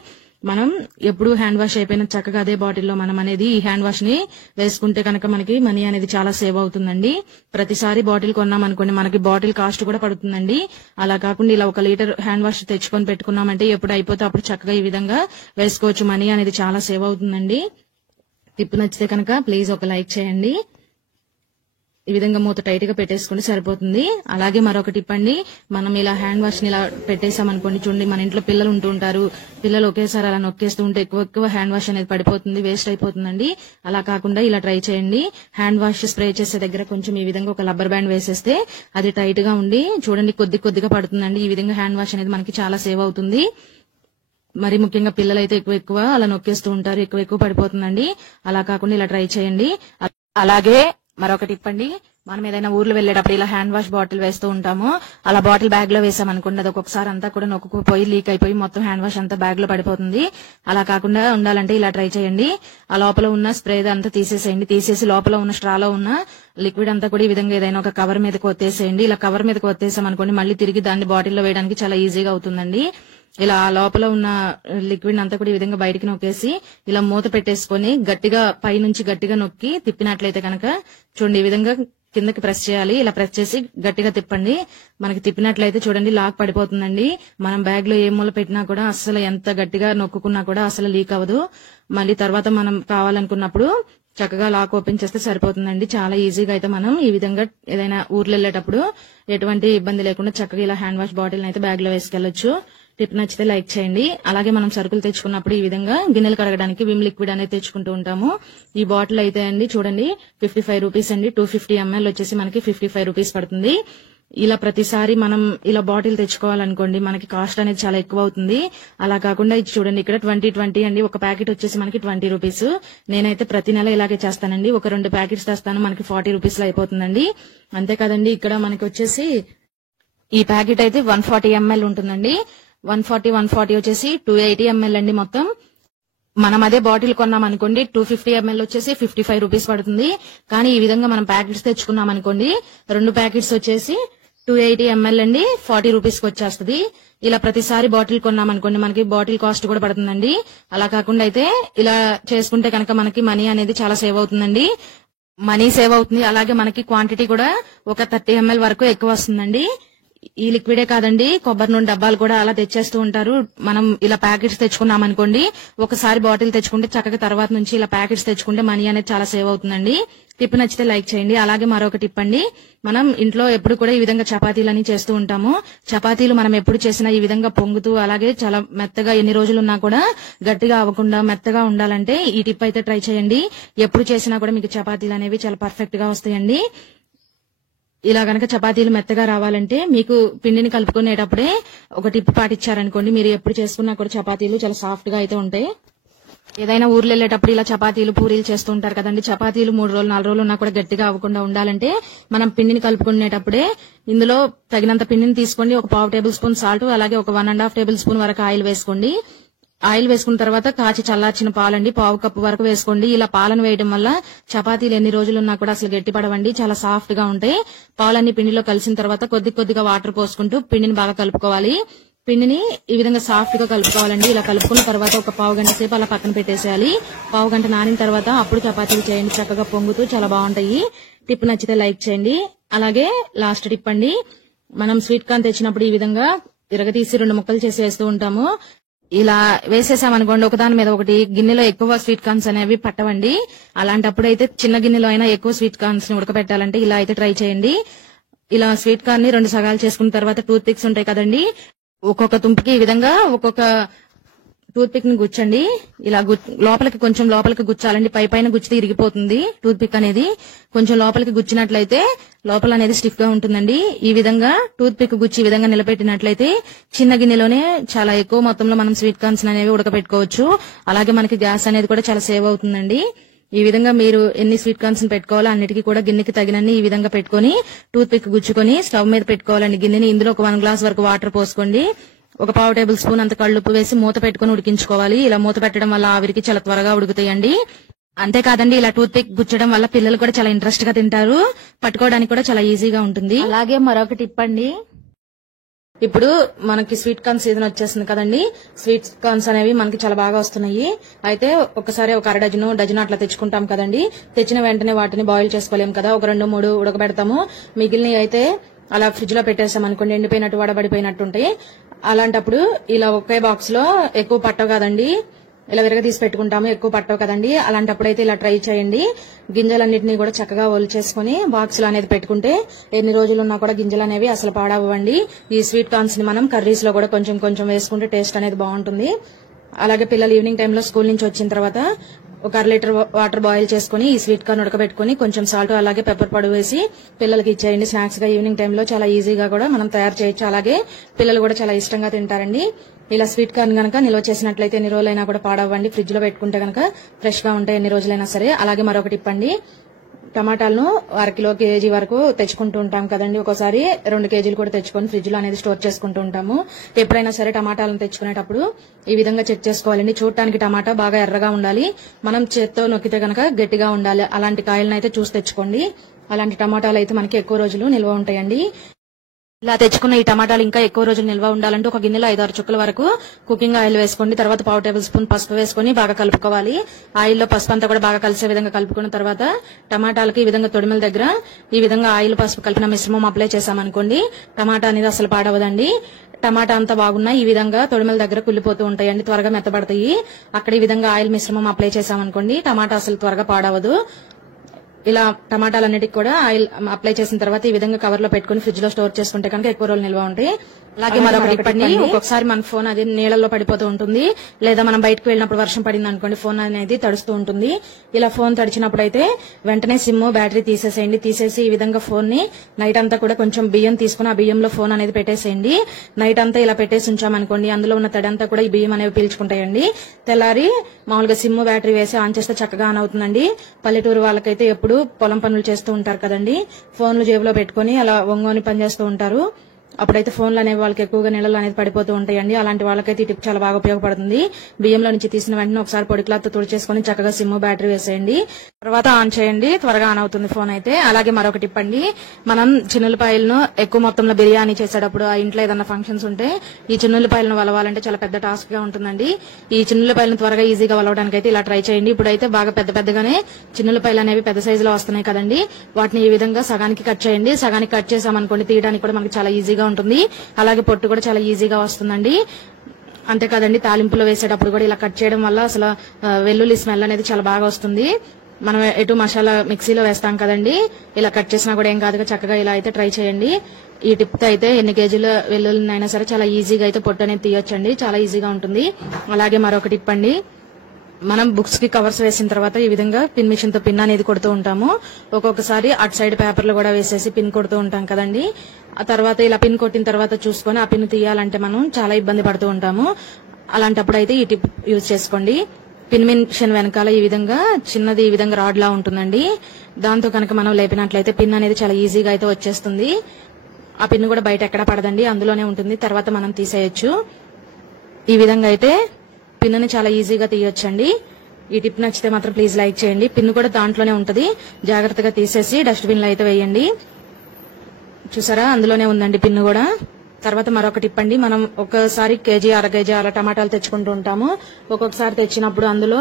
మనం ఎప్పుడు హ్యాండ్ వాష్ అయిపోయిన చక్కగా అదే బాటిల్లో మనం అనేది ఈ హ్యాండ్ వాష్ ని వేసుకుంటే కనుక మనకి మనీ అనేది చాలా సేవ్ అవుతుందండి. ప్రతిసారి బాటిల్ కొన్నాం అనుకోండి మనకి బాటిల్ కాస్ట్ కూడా పడుతుందండి. అలా కాకుండా ఇలా 1 లీటర్ హ్యాండ్ వాష్ తెచ్చుకొని పెట్టుకున్నామంటే ఎప్పుడు అయిపోతే అప్పుడు చక్కగా ఈ విధంగా వేసుకోవచ్చు. మనీ అనేది చాలా సేవ్ అవుతుందండి. టిప్ నచ్చితే కనుక ప్లీజ్ ఒక లైక్ చేయండి. ఈ విధంగా మూత టైట్ గా పెట్టేసుకుంటే సరిపోతుంది. అలాగే మరొక టిప్ అండి, మనం ఇలా హ్యాండ్ వాష్ ని ఇలా పెట్టేసామనుకోండి, చూడండి మన ఇంట్లో పిల్లలు ఉంటూ ఉంటారు, పిల్లలు ఒకేసారి అలా నొక్కేస్తూ ఉంటే ఎక్కువ హ్యాండ్ వాష్ అనేది పడిపోతుంది, వేస్ట్ అయిపోతుందండి. అలా కాకుండా ఇలా ట్రై చేయండి. హ్యాండ్ వాష్ స్ప్రే చేసే దగ్గర కొంచెం ఈ విధంగా ఒక రబ్బర్ బ్యాండ్ వేసేస్తే అది టైట్ గా ఉండి చూడండి కొద్దిగా పడుతుందండి. ఈ విధంగా హ్యాండ్ వాష్ అనేది మనకి చాలా సేవ్ అవుతుంది. మరి ముఖ్యంగా పిల్లలైతే ఎక్కువ అలా నొక్కేస్తూ ఉంటారు, ఎక్కువ పడిపోతుందండి. అలా కాకుండా ఇలా ట్రై చేయండి. అలాగే మరొక టిప్ అండి, మనం ఏదైనా ఊర్లు వెళ్లేటప్పుడు ఇలా హ్యాండ్ వాష్ బాటిల్ వేస్తూ ఉంటాము. అలా బాటిల్ బ్యాగ్ లో వేసామనుకోండి, అది ఒక్కొక్కసారి అంతా కూడా నొక్కుపోయి లీక్ అయిపోయి మొత్తం హ్యాండ్ వాష్ అంతా బ్యాగ్ లో పడిపోతుంది. అలా కాకుండా ఉండాలంటే ఇలా ట్రై చేయండి. ఆ లోపల ఉన్న స్ప్రే అంతా తీసేసేయండి. తీసేసి లోపల ఉన్న స్ట్రాలో ఉన్న లిక్విడ్ అంతా కూడా ఈ విధంగా ఏదైనా ఒక కవర్ మీదకి ఒత్తేసేయండి. ఇలా కవర్ మీదకి ఒత్తేసామనుకోండి, మళ్ళీ తిరిగి దాన్ని బాటిల్లో వేయడానికి చాలా ఈజీగా అవుతుందండి. ఇలా లోపల ఉన్న లిక్విడ్ అంతా కూడా ఈ విధంగా బయటికి నొక్కేసి ఇలా మూత పెట్టేసుకొని గట్టిగా పైనుంచి గట్టిగా నొక్కి తిప్పినట్లయితే కనుక చూడండి ఈ విధంగా కిందకి ప్రెస్ చేయాలి. ఇలా ప్రెస్ చేసి గట్టిగా తిప్పండి. మనకి తిప్పినట్లయితే చూడండి లాక్ పడిపోతుందండి. మనం బ్యాగ్ లో ఏ మూల పెట్టినా కూడా అసలు ఎంత గట్టిగా నొక్కున్నా కూడా అసలు లీక్ అవ్వదు. మళ్ళీ తర్వాత మనం కావాలనుకున్నప్పుడు చక్కగా లాక్ ఓపెన్ చేస్తే సరిపోతుందండి. చాలా ఈజీగా అయితే మనం ఈ విధంగా ఏదైనా ఊర్లు వెళ్లేటప్పుడు ఎటువంటి ఇబ్బంది లేకుండా చక్కగా ఇలా హ్యాండ్ వాష్ బాటిల్ అయితే బ్యాగ్ లో వేసుకెళ్లొచ్చు. టిప్ నచ్చితే లైక్ చేయండి. అలాగే మనం సరుకులు తెచ్చుకున్నప్పుడు ఈ విధంగా గిన్నెలు కడగడానికి విమ్ లిక్విడ్ అనేది తెచ్చుకుంటూ ఉంటాము. ఈ బాటిల్ అయితే అండి చూడండి 55 రూపీస్ అండి. 250 ml వచ్చేసి మనకి 55 రూపీస్ పడుతుంది. ఇలా ప్రతిసారి మనం ఇలా బాటిల్ తెచ్చుకోవాలనుకోండి మనకి కాస్ట్ అనేది చాలా ఎక్కువ అవుతుంది. అలా కాకుండా ఇది చూడండి ఇక్కడ 20 అండి. ఒక ప్యాకెట్ వచ్చేసి మనకి 20 రూపీస్. నేనైతే ప్రతి నెల ఇలాగే చేస్తానండి. ఒక 2 ప్యాకెట్స్ తెస్తాను, మనకి 40 రూపీస్ లో అయిపోతుందండి. అంతేకాదండి ఇక్కడ మనకి వచ్చేసి ఈ ప్యాకెట్ అయితే 140 ml ఉంటుందండి. 140 వచ్చేసి 280 ml అండి. మొత్తం మనం అదే బాటిల్ కొన్నాం అనుకోండి 250 ml వచ్చేసి 55 రూపీస్ పడుతుంది. కానీ ఈ విధంగా మనం ప్యాకెట్స్ తెచ్చుకున్నాం అనుకోండి 2 ప్యాకెట్స్ వచ్చేసి 280 ml అండి 40 రూపీస్ కి వచ్చేస్తుంది. ఇలా ప్రతిసారి బాటిల్ కొన్నాం అనుకోండి మనకి బాటిల్ కాస్ట్ కూడా పడుతుందండి. అలా కాకుండా అయితే ఇలా చేసుకుంటే కనుక మనకి మనీ అనేది చాలా సేవ్ అవుతుందండి. మనీ సేవ్ అవుతుంది. అలాగే మనకి క్వాంటిటీ కూడా ఒక 30 ml వరకు ఎక్కువ వస్తుందండి. ఈ లిక్విడే కాదండి, కొబ్బరి నూనె డబ్బాలు కూడా అలా తెచ్చేస్తూ ఉంటారు. మనం ఇలా ప్యాకెట్స్ తెచ్చుకున్నాం అనుకోండి, ఒకసారి బాటిల్ తెచ్చుకుంటే చక్కగా తర్వాత నుంచి ఇలా ప్యాకెట్స్ తెచ్చుకుంటే మనీ అనేది చాలా సేవ్ అవుతుందండి. టిప్ నచ్చితే లైక్ చేయండి. అలాగే మరొక టిప్ అండి, మనం ఇంట్లో ఎప్పుడు కూడా ఈ విధంగా చపాతీలని చేస్తూ ఉంటాము. చపాతీలు మనం ఎప్పుడు చేసినా ఈ విధంగా పొంగుతూ అలాగే చాలా మెత్తగా ఎన్ని రోజులున్నా కూడా గట్టిగా అవ్వకుండా మెత్తగా ఉండాలంటే ఈ టిప్ అయితే ట్రై చేయండి. ఎప్పుడు చేసినా కూడా మీకు చపాతీలు అనేవి చాలా పర్ఫెక్ట్ గా వస్తాయండి. ఇలా గనక చపాతీలు మెత్తగా రావాలంటే మీకు పిండిని కలుపుకునేటప్పుడే ఒక టిప్ పాటించారనుకోండి, మీరు ఎప్పుడు చేసుకున్నా కూడా చపాతీలు చాలా సాఫ్ట్ గా అయితే ఉంటాయి. ఏదైనా ఊర్లు వెళ్లేటప్పుడు ఇలా చపాతీలు పూరీలు చేస్తూ ఉంటారు కదండి. చపాతీలు 3 రోజులు 4 రోజులు ఉన్నా కూడా గట్టిగా అవ్వకుండా ఉండాలంటే మనం పిండిని కలుపుకునేటప్పుడే ఇందులో తగినంత పిండిని తీసుకోండి. ఒక 1/2 టేబుల్ స్పూన్ సాల్ట్, అలాగే ఒక 1.5 టేబుల్ స్పూన్ వరకు ఆయిల్ వేసుకోండి. ఆయిల్ వేసుకున్న తర్వాత కాచి చల్లార్చిన పాలండి 1/2 కప్పు వరకు వేసుకోండి. ఇలా పాలను వేయడం వల్ల చపాతీలు ఎన్ని రోజులున్నా కూడా అసలు గట్టి పడవండి, చాలా సాఫ్ట్ గా ఉంటాయి. పాలన్నీ పిండిలో కలిసిన తర్వాత కొద్దిగా వాటర్ పోసుకుంటూ పిండిని బాగా కలుపుకోవాలి. పిండిని ఈ విధంగా సాఫ్ట్ గా కలుపుకోవాలండి. ఇలా కలుపుకున్న తర్వాత ఒక 1/2 గంట సేపు అలా పక్కన పెట్టేసేయాలి. 1/2 గంట నానిన తర్వాత అప్పుడు చపాతీలు చేయండి, చక్కగా పొంగుతూ చాలా బాగుంటాయి. టిప్ నచ్చితే లైక్ చేయండి. అలాగే లాస్ట్ టిప్ అండి, మనం స్వీట్ కార్న్ తెచ్చినప్పుడు ఈ విధంగా ఇరగతీసి 2 ముక్కలు చేసి వేస్తూ ఉంటాము. ఇలా వేసేసామనుకోండి ఒకదాని మీద ఒకటి గిన్నెలో ఎక్కువ స్వీట్ కార్న్స్ అనేవి పట్టవండి. అలాంటప్పుడు అయితే చిన్న గిన్నెలో అయినా ఎక్కువ స్వీట్ కార్న్స్ ని ఉడకబెట్టాలంటే ఇలా అయితే ట్రై చేయండి. ఇలా స్వీట్ కార్న్ ని 2 సగాలు చేసుకున్న తర్వాత టూత్ పిక్స్ ఉంటాయి కదండి, ఒక్కొక్క తుంపుకి ఈ విధంగా ఒక్కొక్క టూత్ పిక్ ని గుచ్చండి. ఇలా కొంచెం లోపలికి గుచ్చాలండి. పైన గుచ్చితే ఇరిగిపోతుంది టూత్ పిక్ అనేది. కొంచెం లోపలికి గుచ్చినట్లయితే లోపల అనేది స్టిఫ్ గా ఉంటుందండి. ఈ విధంగా టూత్ పిక్ గుచ్చి ఈ విధంగా నిలబెట్టినట్లయితే చిన్న గిన్నెలోనే చాలా ఎక్కువ మొత్తంలో మనం స్వీట్ కార్న్స్ అనేవి ఉడకబెట్టుకోవచ్చు. అలాగే మనకి గ్యాస్ అనేది కూడా చాలా సేవ్ అవుతుందండి. ఈ విధంగా మీరు ఎన్ని స్వీట్ కార్న్స్ పెట్టుకోవాలో అన్నిటికీ కూడా గిన్నెకి తగినన్ని ఈ విధంగా పెట్టుకుని టూత్ పిక్ గుచ్చుకొని స్టవ్ మీద పెట్టుకోవాలండి గిన్నెని. ఇందులో ఒక 1 గ్లాస్ వరకు వాటర్ పోసుకోండి. ఒక 1/2 టేబుల్ స్పూన్ అంత కళ్ళుప్పు వేసి మూత పెట్టుకుని ఉడికించుకోవాలి. ఇలా మూత పెట్టడం వల్ల ఆవిరికి చాలా త్వరగా ఉడుకుతాయండి. అంతేకాదండి ఇలా టూత్ పిక్ గుచ్చడం వల్ల పిల్లలు కూడా చాలా ఇంట్రెస్ట్ గా తింటారు, పట్టుకోవడానికి కూడా చాలా ఈజీగా ఉంటుంది. అలాగే మరొక టిప్ అండి, ఇప్పుడు మనకి స్వీట్ కార్న్ సీజన్ వచ్చేస్తుంది కదండి. స్వీట్ కార్న్స్ అనేవి మనకి చాలా బాగా వస్తున్నాయి. అయితే ఒకసారి ఒక 1/2 డజన్ అట్లా తెచ్చుకుంటాం కదండి. తెచ్చిన వెంటనే వాటిని బాయిల్ చేసుకోలేము కదా, ఒక 2-3 ఉడకబెడతాము. మిగిలినవి అయితే అలా ఫ్రిడ్జ్ లో పెట్టేసాం అనుకోండి ఎండిపోయినట్టు వడబడిపోయినట్టు ఉంటాయి. అలాంటప్పుడు ఇలా ఒకే బాక్స్ లో ఎక్కువ పట్టవు కదండి, ఇలా విరగదీసి పెట్టుకుంటాము, ఎక్కువ పట్టవు కదండి. అలాంటప్పుడైతే ఇలా ట్రై చేయండి. గింజలన్నింటినీ కూడా చక్కగా ఒలిచేసుకుని బాక్స్ లో అనేది పెట్టుకుంటే ఎన్ని రోజులు ఉన్నా కూడా గింజలు అనేవి అసలు పాడవ్వండి. ఈ స్వీట్ కార్న్స్ ని మనం కర్రీస్ లో కూడా కొంచెం కొంచెం వేసుకుంటే టేస్ట్ అనేది బాగుంటుంది. అలాగే పిల్లలు ఈవినింగ్ టైంలో స్కూల్ నుంచి వచ్చిన తర్వాత ఒక 1/2 లీటర్ వాటర్ బాయిల్ చేసుకుని ఈ స్వీట్ కార్న్ ఉడకబెట్టుకుని కొంచెం సాల్ట్ అలాగే పెప్పర్ పొడి వేసి పిల్లలకి ఇచ్చేయండి. స్నాక్స్ గా ఈవినింగ్ టైంలో చాలా ఈజీగా కూడా మనం తయారు చేయొచ్చు. అలాగే పిల్లలు కూడా చాలా ఇష్టంగా తింటారండి. ఇలా స్వీట్ కార్న్ గనక నిల్వ చేసినట్లయితే ఎన్ని రోజులైనా కూడా పాడవ్వండి. ఫ్రిడ్జ్ లో పెట్టుకుంటే గనక ఫ్రెష్ గా ఉంటాయి ఎన్ని రోజులైనా సరే. అలాగే మరొకటి ఇప్పండి, టమాటాలను 1/2 కిలో కేజీ వరకు తెచ్చుకుంటూ ఉంటాం కదండి. ఒకసారి 2 కేజీలు కూడా తెచ్చుకొని ఫ్రిడ్జ్ లో అనేది స్టోర్ చేసుకుంటూ ఉంటాము. ఎప్పుడైనా సరే టమాటాలను తెచ్చుకునేటప్పుడు ఈ విధంగా చెక్ చేసుకోవాలండి. చూడటానికి టమాటా బాగా ఎర్రగా ఉండాలి, మనం చేత్తో నొక్కితే గనక గట్టిగా ఉండాలి. అలాంటి కాయలను అయితే చూసి తెచ్చుకోండి. అలాంటి టమాటాలు అయితే మనకి ఎక్కువ రోజులు నిల్వ ఉంటాయండి. ఇలా తెచ్చుకున్న ఈ టమాటాలు ఇంకా ఎక్కువ రోజులు నిల్వ ఉండాలంటే ఒక గిన్నెలో 5-6 చుక్కల వరకు కుకింగ్ ఆయిల్ వేసుకోండి. తర్వాత 1/2 టేబుల్ స్పూన్ పసుపు వేసుకుని బాగా కలుపుకోవాలి. ఆయిల్లో పసుపు అంతా కూడా బాగా కలిసే విధంగా కలుపుకున్న తర్వాత టమాటాలకి ఈ విధంగా తొడిమల దగ్గర ఈ విధంగా ఆయిల్ పసుపు కలిపిన మిశ్రమం అప్లై చేసామనుకోండి, టమాటా అనేది అసలు పాడవదండి. టమాటా అంతా బాగున్నా ఈ విధంగా తొడిమల దగ్గర కుళ్ళిపోతూ ఉంటాయండి, త్వరగా మెత్తబడతాయి. అక్కడ ఈ విధంగా ఆయిల్ మిశ్రమం అప్లై చేసామనుకోండి, టమాటా అసలు త్వరగా పాడవదు. ఇలా టమాటాలన్నిటికి కూడా ఆయిల్ అప్లై చేసిన తర్వాత ఈ విధంగా కవర్ లో పెట్టుకుని ఫ్రిడ్జ్ లో స్టోర్ చేసుకుంటే కనుక ఎక్కువ రోజులు నిల్వ ఉంటాయి. అలాగే మరొకటి ఇప్పండి, ఒక్కొక్కసారి మన ఫోన్ అది నీళ్ళల్లో పడిపోతూ ఉంటుంది, లేదా మనం బయటకు వెళ్ళినప్పుడు వర్షం పడింది అనుకోండి ఫోన్ అనేది తడుస్తూ ఉంటుంది. ఇలా ఫోన్ తడిచినప్పుడు అయితే వెంటనే సిమ్ బ్యాటరీ తీసేసేయండి. తీసేసి ఈ విధంగా ఫోన్ ని నైట్ అంతా కూడా కొంచెం బియ్యం తీసుకుని ఆ బియ్యంలో ఫోన్ అనేది పెట్టేసేయండి. నైట్ అంతా ఇలా పెట్టేసి ఉంచామనుకోండి, అందులో ఉన్న తడి అంతా కూడా ఈ బియ్యం అనేవి పీల్చుకుంటాయండి. తెల్లారి మామూలుగా సిమ్ బ్యాటరీ వేసి ఆన్ చేస్తే చక్కగా ఆన్ అవుతుందండి. పల్లెటూరు వాళ్ళకైతే ఎప్పుడు పొలం పనులు చేస్తూ ఉంటారు కదండి, ఫోన్లు జేబులో పెట్టుకుని అలా ఒంగోని పనిచేస్తూ ఉంటారు. అప్పుడైతే ఫోన్లు అనేవి వాళ్ళకి ఎక్కువగా నీళ్ళలో అనేది పడిపోతూ ఉంటాయండి. అలాంటి వాళ్ళకైతే ఈ టిప్ చాలా బాగా ఉపయోగపడుతుంది. బియ్యంలో నుంచి తీసిన వెంటనే ఒకసారి పొడి క్లాత్ తుడిచేసుకుని చక్కగా సిమ్ బ్యాటరీ వేసేయండి. తర్వాత ఆన్ చేయండి, త్వరగా ఆన్ అవుతుంది ఫోన్ అయితే. అలాగే మరొక టిప్ అండి, మనం చిన్నులపాయలను ఎక్కువ మొత్తంలో బిర్యానీ చేసేటప్పుడు ఆ ఇంట్లో ఏదైనా ఫంక్షన్స్ ఉంటే ఈ చిన్నులపాయలను వలవాలంటే చాలా పెద్ద టాస్క్ గా ఉంటుందండి. ఈ చిన్నులపాయలను త్వరగా ఈజీగా వలవడానికి అయితే ఇలా ట్రై చేయండి. ఇప్పుడైతే బాగా పెద్దగానే చిన్నులపాయలు అనేవి పెద్ద సైజులో వస్తున్నాయి కదండి, వాటిని ఈ విధంగా సగానికి కట్ చేయండి. సగానికి కట్ చేసామనుకోండి తీయడానికి కూడా మనకి చాలా ఈజీగా ఉంటుంది. అలాగే పొట్టు కూడా చాలా ఈజీగా వస్తుందండి. అంతేకాదండి, తాలింపులో వేసేటప్పుడు కూడా ఇలా కట్ చేయడం వల్ల అసలు వెల్లుల్లి స్మెల్ అనేది చాలా బాగా వస్తుంది. మనం ఎటు మసాలా మిక్సీలో వేస్తాం కదండి, ఇలా కట్ చేసినా కూడా ఏం కాదుగా, చక్కగా ఇలా అయితే ట్రై చేయండి. ఈ టిప్ తో అయితే ఎన్ని కేజీల వెల్లుల్లినైనా సరే చాలా ఈజీగా అయితే పొట్టు అనేది తీయొచ్చండి, చాలా ఈజీగా ఉంటుంది. అలాగే మరొక టిప్ అండి, మనం బుక్స్ కి కవర్స్ వేసిన తర్వాత ఈ విధంగా పిన్ మిషన్ తో పిన్ అనేది కొడుతూ ఉంటాము. ఒక్కొక్కసారి అటు సైడ్ పేపర్లు కూడా వేసేసి పిన్ కొడుతూ ఉంటాం కదండి. ఆ తర్వాత ఇలా పిన్ కొట్టిన తర్వాత చూసుకొని ఆ పిన్ తీయాలంటే మనం చాలా ఇబ్బంది పడుతూ ఉంటాము. అలాంటప్పుడు అయితే ఈ టిప్ యూజ్ చేసుకోండి. పిన్ మిషన్ వెనకాల ఈ విధంగా చిన్నది ఈ విధంగా రాడ్ లా ఉంటుందండి, దాంతో కనుక మనం లేపినట్లయితే పిన్ అనేది చాలా ఈజీగా అయితే వచ్చేస్తుంది. ఆ పిన్ కూడా బయట ఎక్కడా పడదండి, అందులోనే ఉంటుంది, తర్వాత మనం తీసేయచ్చు. ఈ విధంగా అయితే పిన్నుని చాలా ఈజీగా తీయొచ్చండి. ఈ టిప్ నచ్చితే మాత్రం ప్లీజ్ లైక్ చేయండి. పిన్ కూడా దాంట్లోనే ఉంటది, జాగ్రత్తగా తీసేసి డస్ట్బిన్ లో అయితే వేయండి. చూసారా, అందులోనే ఉందండి పిన్ను కూడా. తర్వాత మరొక టిప్ అండి, మనం ఒకసారి కేజీ 1/2 కేజీ అలా టమాటాలు తెచ్చుకుంటూ ఉంటాము. ఒక్కొక్కసారి తెచ్చినప్పుడు అందులో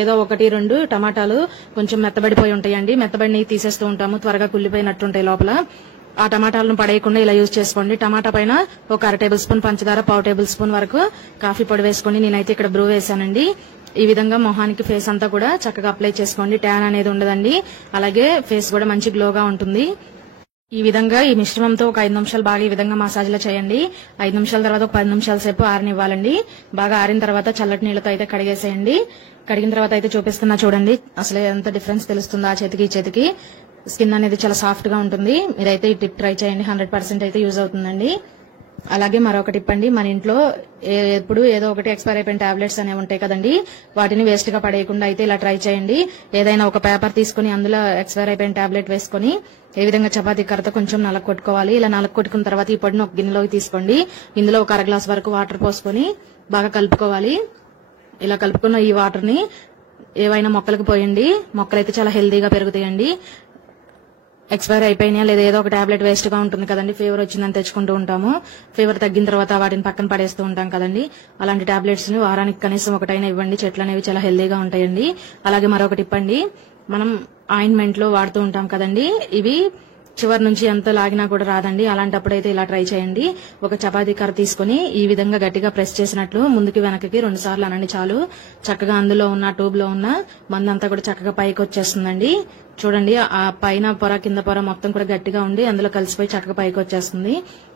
ఏదో 1-2 టమాటాలు కొంచెం మెత్తబడిపోయి ఉంటాయండి, మెత్తబడిని తీసేస్తూ ఉంటాము, త్వరగా కుళ్ళిపోయినట్టుంటాయి లోపల. ఆ టమాటాలను పడేయకుండా ఇలా యూజ్ చేసుకోండి. టమాటా పైన ఒక 1/2 టేబుల్ స్పూన్ పంచదార, 1/2 టేబుల్ స్పూన్ వరకు కాఫీ పొడి వేసుకోండి. నేనైతే ఇక్కడ బ్రూ వేసానండి. ఈ విధంగా మొహానికి ఫేస్ అంతా కూడా చక్కగా అప్లై చేసుకోండి, ట్యాన్ అనేది ఉండదండి. అలాగే ఫేస్ కూడా మంచి గ్లోగా ఉంటుంది. ఈ విధంగా ఈ మిశ్రమంతో ఒక 5 నిమిషాలు బాగా ఈ విధంగా మసాజ్లో చేయండి. 5 నిమిషాల తర్వాత ఒక 10 నిమిషాల సేపు ఆరనివ్వాలండి. బాగా ఆరిన తర్వాత చల్లటి నీళ్లతో అయితే కడిగేసేయండి. కడిగిన తర్వాత అయితే చూపిస్తున్నా చూడండి, అసలు ఎంత డిఫరెన్స్ తెలుస్తుందో ఆ చేతికి ఈ చేతికి. స్కిన్ అనేది చాలా సాఫ్ట్ గా ఉంటుంది. మీరైతే ఈ టిప్ ట్రై చేయండి, 100% అయితే యూజ్ అవుతుందండి. అలాగే మరొక టిప్ అండి, మన ఇంట్లో ఎప్పుడు ఏదో ఒకటి ఎక్స్పైర్ అయిపోయిన టాబ్లెట్స్ అనేవి ఉంటాయి కదండి, వాటిని వేస్ట్ గా పడేయకుండా అయితే ఇలా ట్రై చేయండి. ఏదైనా ఒక పేపర్ తీసుకుని అందులో ఎక్స్పైర్ అయిపోయిన టాబ్లెట్ వేసుకుని ఏ విధంగా చపాతీ కర్రతో కొంచెం నలకొట్టుకోవాలి. ఇలా నలకొట్టుకున్న తర్వాత ఈ పొడిని ఒక గిన్నెలోకి తీసుకోండి. ఇందులో ఒక 1/2 గ్లాస్ వరకు వాటర్ పోసుకొని బాగా కలుపుకోవాలి. ఇలా కలుపుకున్న ఈ వాటర్ ని ఏవైనా మొక్కలకు పోయండి. మొక్కలైతే చాలా హెల్దీగా పెరుగుతాయండి. ఎక్స్పైర్ అయిపోయినా లేదా ఏదో ఒక టాబ్లెట్ వేస్ట్ గా ఉంటుంది కదండి, ఫీవర్ వచ్చిందని తెచ్చుకుంటూ ఉంటాము, ఫీవర్ తగ్గిన తర్వాత వాటిని పక్కన పడేస్తూ ఉంటాం కదండి. అలాంటి టాబ్లెట్స్ ని వారానికి కనీసం ఒకటైనా ఇవ్వండి. చెట్లు అనేవి చాలా హెల్దీగా ఉంటాయండి. అలాగే మరొకటి టిప్ అండి, మనం ఆయింట్మెంట్ లో వాడుతూ ఉంటాం కదండి, ఇవి చివరి నుంచి ఎంత లాగినా కూడా రాదండి. అలాంటప్పుడైతే ఇలా ట్రై చేయండి. ఒక చపాతీ కర్ర తీసుకుని ఈ విధంగా గట్టిగా ప్రెస్ చేసినట్లు ముందుకి వెనక్కి 2 సార్లు అనండి చాలు. చక్కగా అందులో ఉన్న ట్యూబ్ లో ఉన్న మందంతా కూడా చక్కగా పైకి వచ్చేస్తుందండి. చూడండి, ఆ పైన పొర కింద పొర మొత్తం కూడా గట్టిగా ఉండి అందులో కలిసిపోయి చక్కగా పైకి వచ్చేస్తుంది.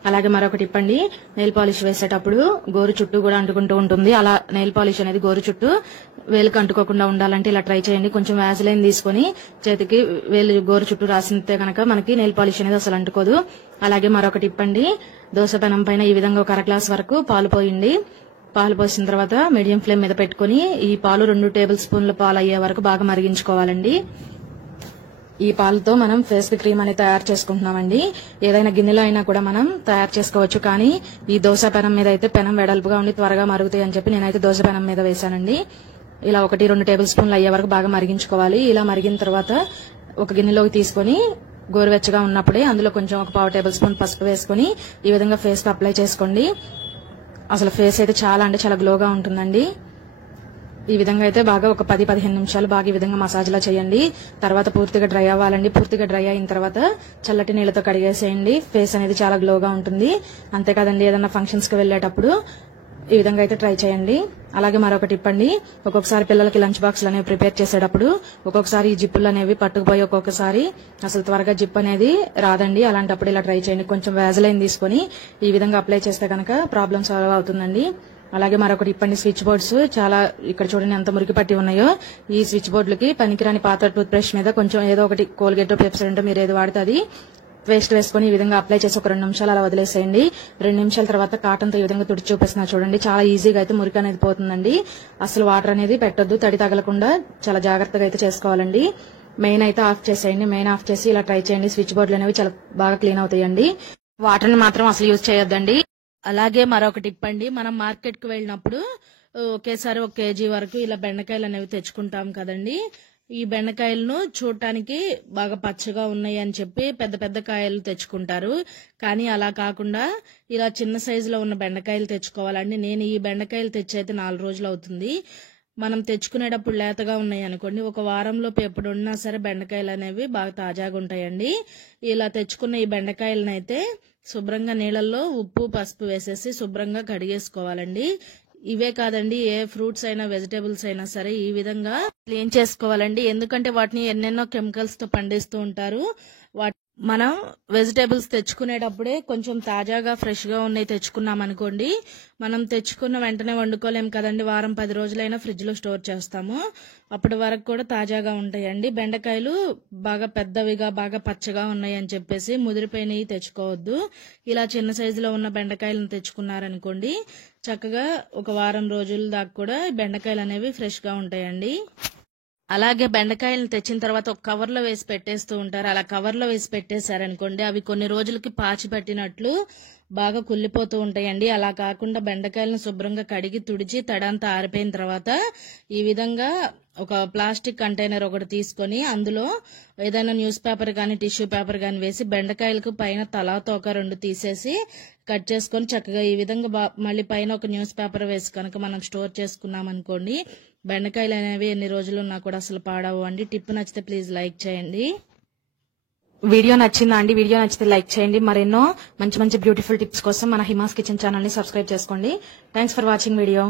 అలాగే మరొక టిప్ అండి, నెయిల్ పాలిష్ వేసేటప్పుడు గోరు చుట్టూ కూడా అంటుకుంటూ ఉంటుంది. అలా నెయిల్ పాలిష్ అనేది గోరు చుట్టూ వేలుకు అంటుకోకుండా ఉండాలంటే ఇలా ట్రై చేయండి. కొంచెం వ్యాజిలైన్ తీసుకుని చేతికి వేలు గోరు చుట్టూ రాసితే కనుక మనకి నెయిల్ పాలిష్ అనేది అసలు అంటుకోదు. అలాగే మరొక టిప్ అండి, దోశ పెనం పైన ఈ విధంగా ఒక 1/2 గ్లాస్ వరకు పాలు పోయండి. పాలు పోసిన తర్వాత మీడియం ఫ్లేమ్ మీద పెట్టుకుని ఈ పాలు 2 టేబుల్ స్పూన్ల పాలు అయ్యే వరకు బాగా మరిగించుకోవాలండి. ఈ పాలతో మనం ఫేస్ కి క్రీమ్ అనేది తయారు చేసుకుంటున్నామండి. ఏదైనా గిన్నెలో అయినా కూడా మనం తయారు చేసుకోవచ్చు, కానీ ఈ దోశ పెనం మీద అయితే పెనం వెడల్పుగా ఉండి త్వరగా మరుగుతాయి అని చెప్పి నేనైతే దోశ పెనం మీద వేసానండి. ఇలా 1-2 టేబుల్ స్పూన్లు అయ్యే వరకు బాగా మరిగించుకోవాలి. ఇలా మరిగిన తర్వాత ఒక గిన్నెలోకి తీసుకుని గోరువెచ్చగా ఉన్నప్పుడే అందులో కొంచెం ఒక 1/2 టేబుల్ స్పూన్ పసుపు వేసుకుని ఈ విధంగా ఫేస్ కి అప్లై చేసుకోండి. అసలు ఫేస్ అయితే చాలా గ్లోగా ఉంటుందండి. ఈ విధంగా అయితే బాగా ఒక 10-15 నిమిషాలు బాగా ఈ విధంగా మసాజ్ లా చేయండి. తర్వాత పూర్తిగా డ్రై అవ్వాలండి. పూర్తిగా డ్రై అయిన తర్వాత చల్లటి నీళ్లతో కడిగేసేయండి. ఫేస్ అనేది చాలా గ్లోగా ఉంటుంది. అంతేకాదండి, ఏదైనా ఫంక్షన్స్ కి వెళ్లేటప్పుడు ఈ విధంగా అయితే ట్రై చేయండి. అలాగే మరొక టిప్ అండి, ఒక్కొక్కసారి పిల్లలకి లంచ్ బాక్స్లు అనేవి ప్రిపేర్ చేసేటప్పుడు ఒక్కొక్కసారి ఈ జిప్పులు అనేవి పట్టుకుపోయి ఒక్కొక్కసారి అసలు త్వరగా జిప్ అనేది రాదండి. అలాంటప్పుడు ఇలా ట్రై చేయండి. కొంచెం వ్యాజిలైన్ తీసుకుని ఈ విధంగా అప్లై చేస్తే కనుక ప్రాబ్లం సాల్వ్ అవుతుందండి. అలాగే మరొకటి ఇప్పండి, స్విచ్ బోర్డ్స్ చాలా ఇక్కడ చూడండి ఎంత మురికి పట్టి ఉన్నాయో. ఈ స్విచ్ బోర్డులకి పనికిరాని పాత టూత్ బ్రష్ మీద కొంచెం ఏదో ఒకటి కోల్గేట్ పెప్సోడెంట్ మీరు ఏది వాడితే అది పేస్ట్ వేసుకుని ఈ విధంగా అప్లై చేసి ఒక 2 నిమిషాలు అలా వదిలేసేయండి. 2 నిమిషాల తర్వాత కాటన్ తో ఈ విధంగా తుడిచి చూపిస్తున్నా చూడండి. చాలా ఈజీగా అయితే మురికి అనేది పోతుందండి. అసలు వాటర్ అనేది పెట్టొద్దు, తడి తగలకుండా చాలా జాగ్రత్తగా అయితే చేసుకోవాలండి. మెయిన్ అయితే ఆఫ్ చేసేయండి. మెయిన్ ఆఫ్ చేసి ఇలా ట్రై చేయండి. స్విచ్ బోర్డులు అనేవి చాలా బాగా క్లీన్ అవుతాయండి. వాటర్ ని మాత్రం అసలు యూజ్ చేయొద్దండి. అలాగే మరొక టిప్ అండి, మనం మార్కెట్ కు వెళ్ళినప్పుడు ఒకేసారి 1 కేజీ వరకు ఇలా బెండకాయలు అనేవి తెచ్చుకుంటాం కదండి. ఈ బెండకాయలను చూడటానికి బాగా పచ్చగా ఉన్నాయి అని చెప్పి పెద్ద పెద్ద కాయలు తెచ్చుకుంటారు. కానీ అలా కాకుండా ఇలా చిన్న సైజులో ఉన్న బెండకాయలు తెచ్చుకోవాలండి. నేను ఈ బెండకాయలు తెచ్చి అయితే 4 రోజులు అవుతుంది. మనం తెచ్చుకునేటప్పుడు లేతగా ఉన్నాయి అనుకోండి, ఒక వారంలోపు ఎప్పుడు ఉన్నా సరే బెండకాయలు అనేవి బాగా తాజాగా ఉంటాయండి. ఇలా తెచ్చుకున్న ఈ బెండకాయలను అయితే శుభ్రంగా నీళ్ళల్లో ఉప్పు పసుపు వేసేసి శుభ్రంగా కడిగేసుకోవాలండి. ఇవే కాదండి, ఏ ఫ్రూట్స్ అయినా వెజిటేబుల్స్ అయినా సరే ఈ విధంగా క్లీన్ చేసుకోవాలండి. ఎందుకంటే వాటిని ఎన్నెన్నో కెమికల్స్ తో పండిస్తూ ఉంటారు. మనం వెజిటేబుల్స్ తెచ్చుకునేటప్పుడే కొంచెం తాజాగా ఫ్రెష్ గా ఉన్నాయి తెచ్చుకున్నాం అనుకోండి, మనం తెచ్చుకున్న వెంటనే వండుకోలేం కదండి. వారం 10 రోజులైనా ఫ్రిడ్జ్ లో స్టోర్ చేస్తాము. అప్పటి వరకు కూడా తాజాగా ఉంటాయండి. బెండకాయలు బాగా పెద్దవిగా బాగా పచ్చగా ఉన్నాయి అని చెప్పేసి ముదిరిపోయినవి తెచ్చుకోవద్దు. ఇలా చిన్న సైజులో ఉన్న బెండకాయలను తెచ్చుకున్నారనుకోండి, చక్కగా ఒక వారం రోజుల దాకా కూడా బెండకాయలు అనేవి ఫ్రెష్ గా ఉంటాయండి. అలాగే బెండకాయలను తెచ్చిన తర్వాత ఒక కవర్ లో వేసి పెట్టేస్తూ ఉంటారు. అలా కవర్ లో వేసి పెట్టేశారనుకోండి, అవి కొన్ని రోజులకి పాచి పట్టినట్లు బాగా కుళ్ళిపోతూ ఉంటాయండి. అలా కాకుండా బెండకాయలను శుభ్రంగా కడిగి తుడిచి తడంతా ఆరిపోయిన తర్వాత ఈ విధంగా ఒక ప్లాస్టిక్ కంటైనర్ ఒకటి తీసుకొని అందులో ఏదైనా న్యూస్ పేపర్ గానీ టిష్యూ పేపర్ గానీ వేసి బెండకాయలకు పైన తలా తోక 2 తీసేసి కట్ చేసుకొని చక్కగా ఈ విధంగా మళ్ళీ పైన ఒక న్యూస్ పేపర్ వేసి కనుక మనం స్టోర్ చేసుకున్నాం అనుకోండి, బెండకాయలు అనేవి ఎన్ని రోజులు ఉన్నా కూడా అసలు పాడవు అండి. టిప్ నచ్చితే ప్లీజ్ లైక్ చేయండి. వీడియో నచ్చిందా అండి? వీడియో నచ్చితే లైక్ చేయండి. మరెన్నో మంచి బ్యూటిఫుల్ టిప్స్ కోసం మన హిమాస్ కిచెన్ ఛానల్ ని సబ్స్క్రైబ్ చేసుకోండి. Thanks for watching video.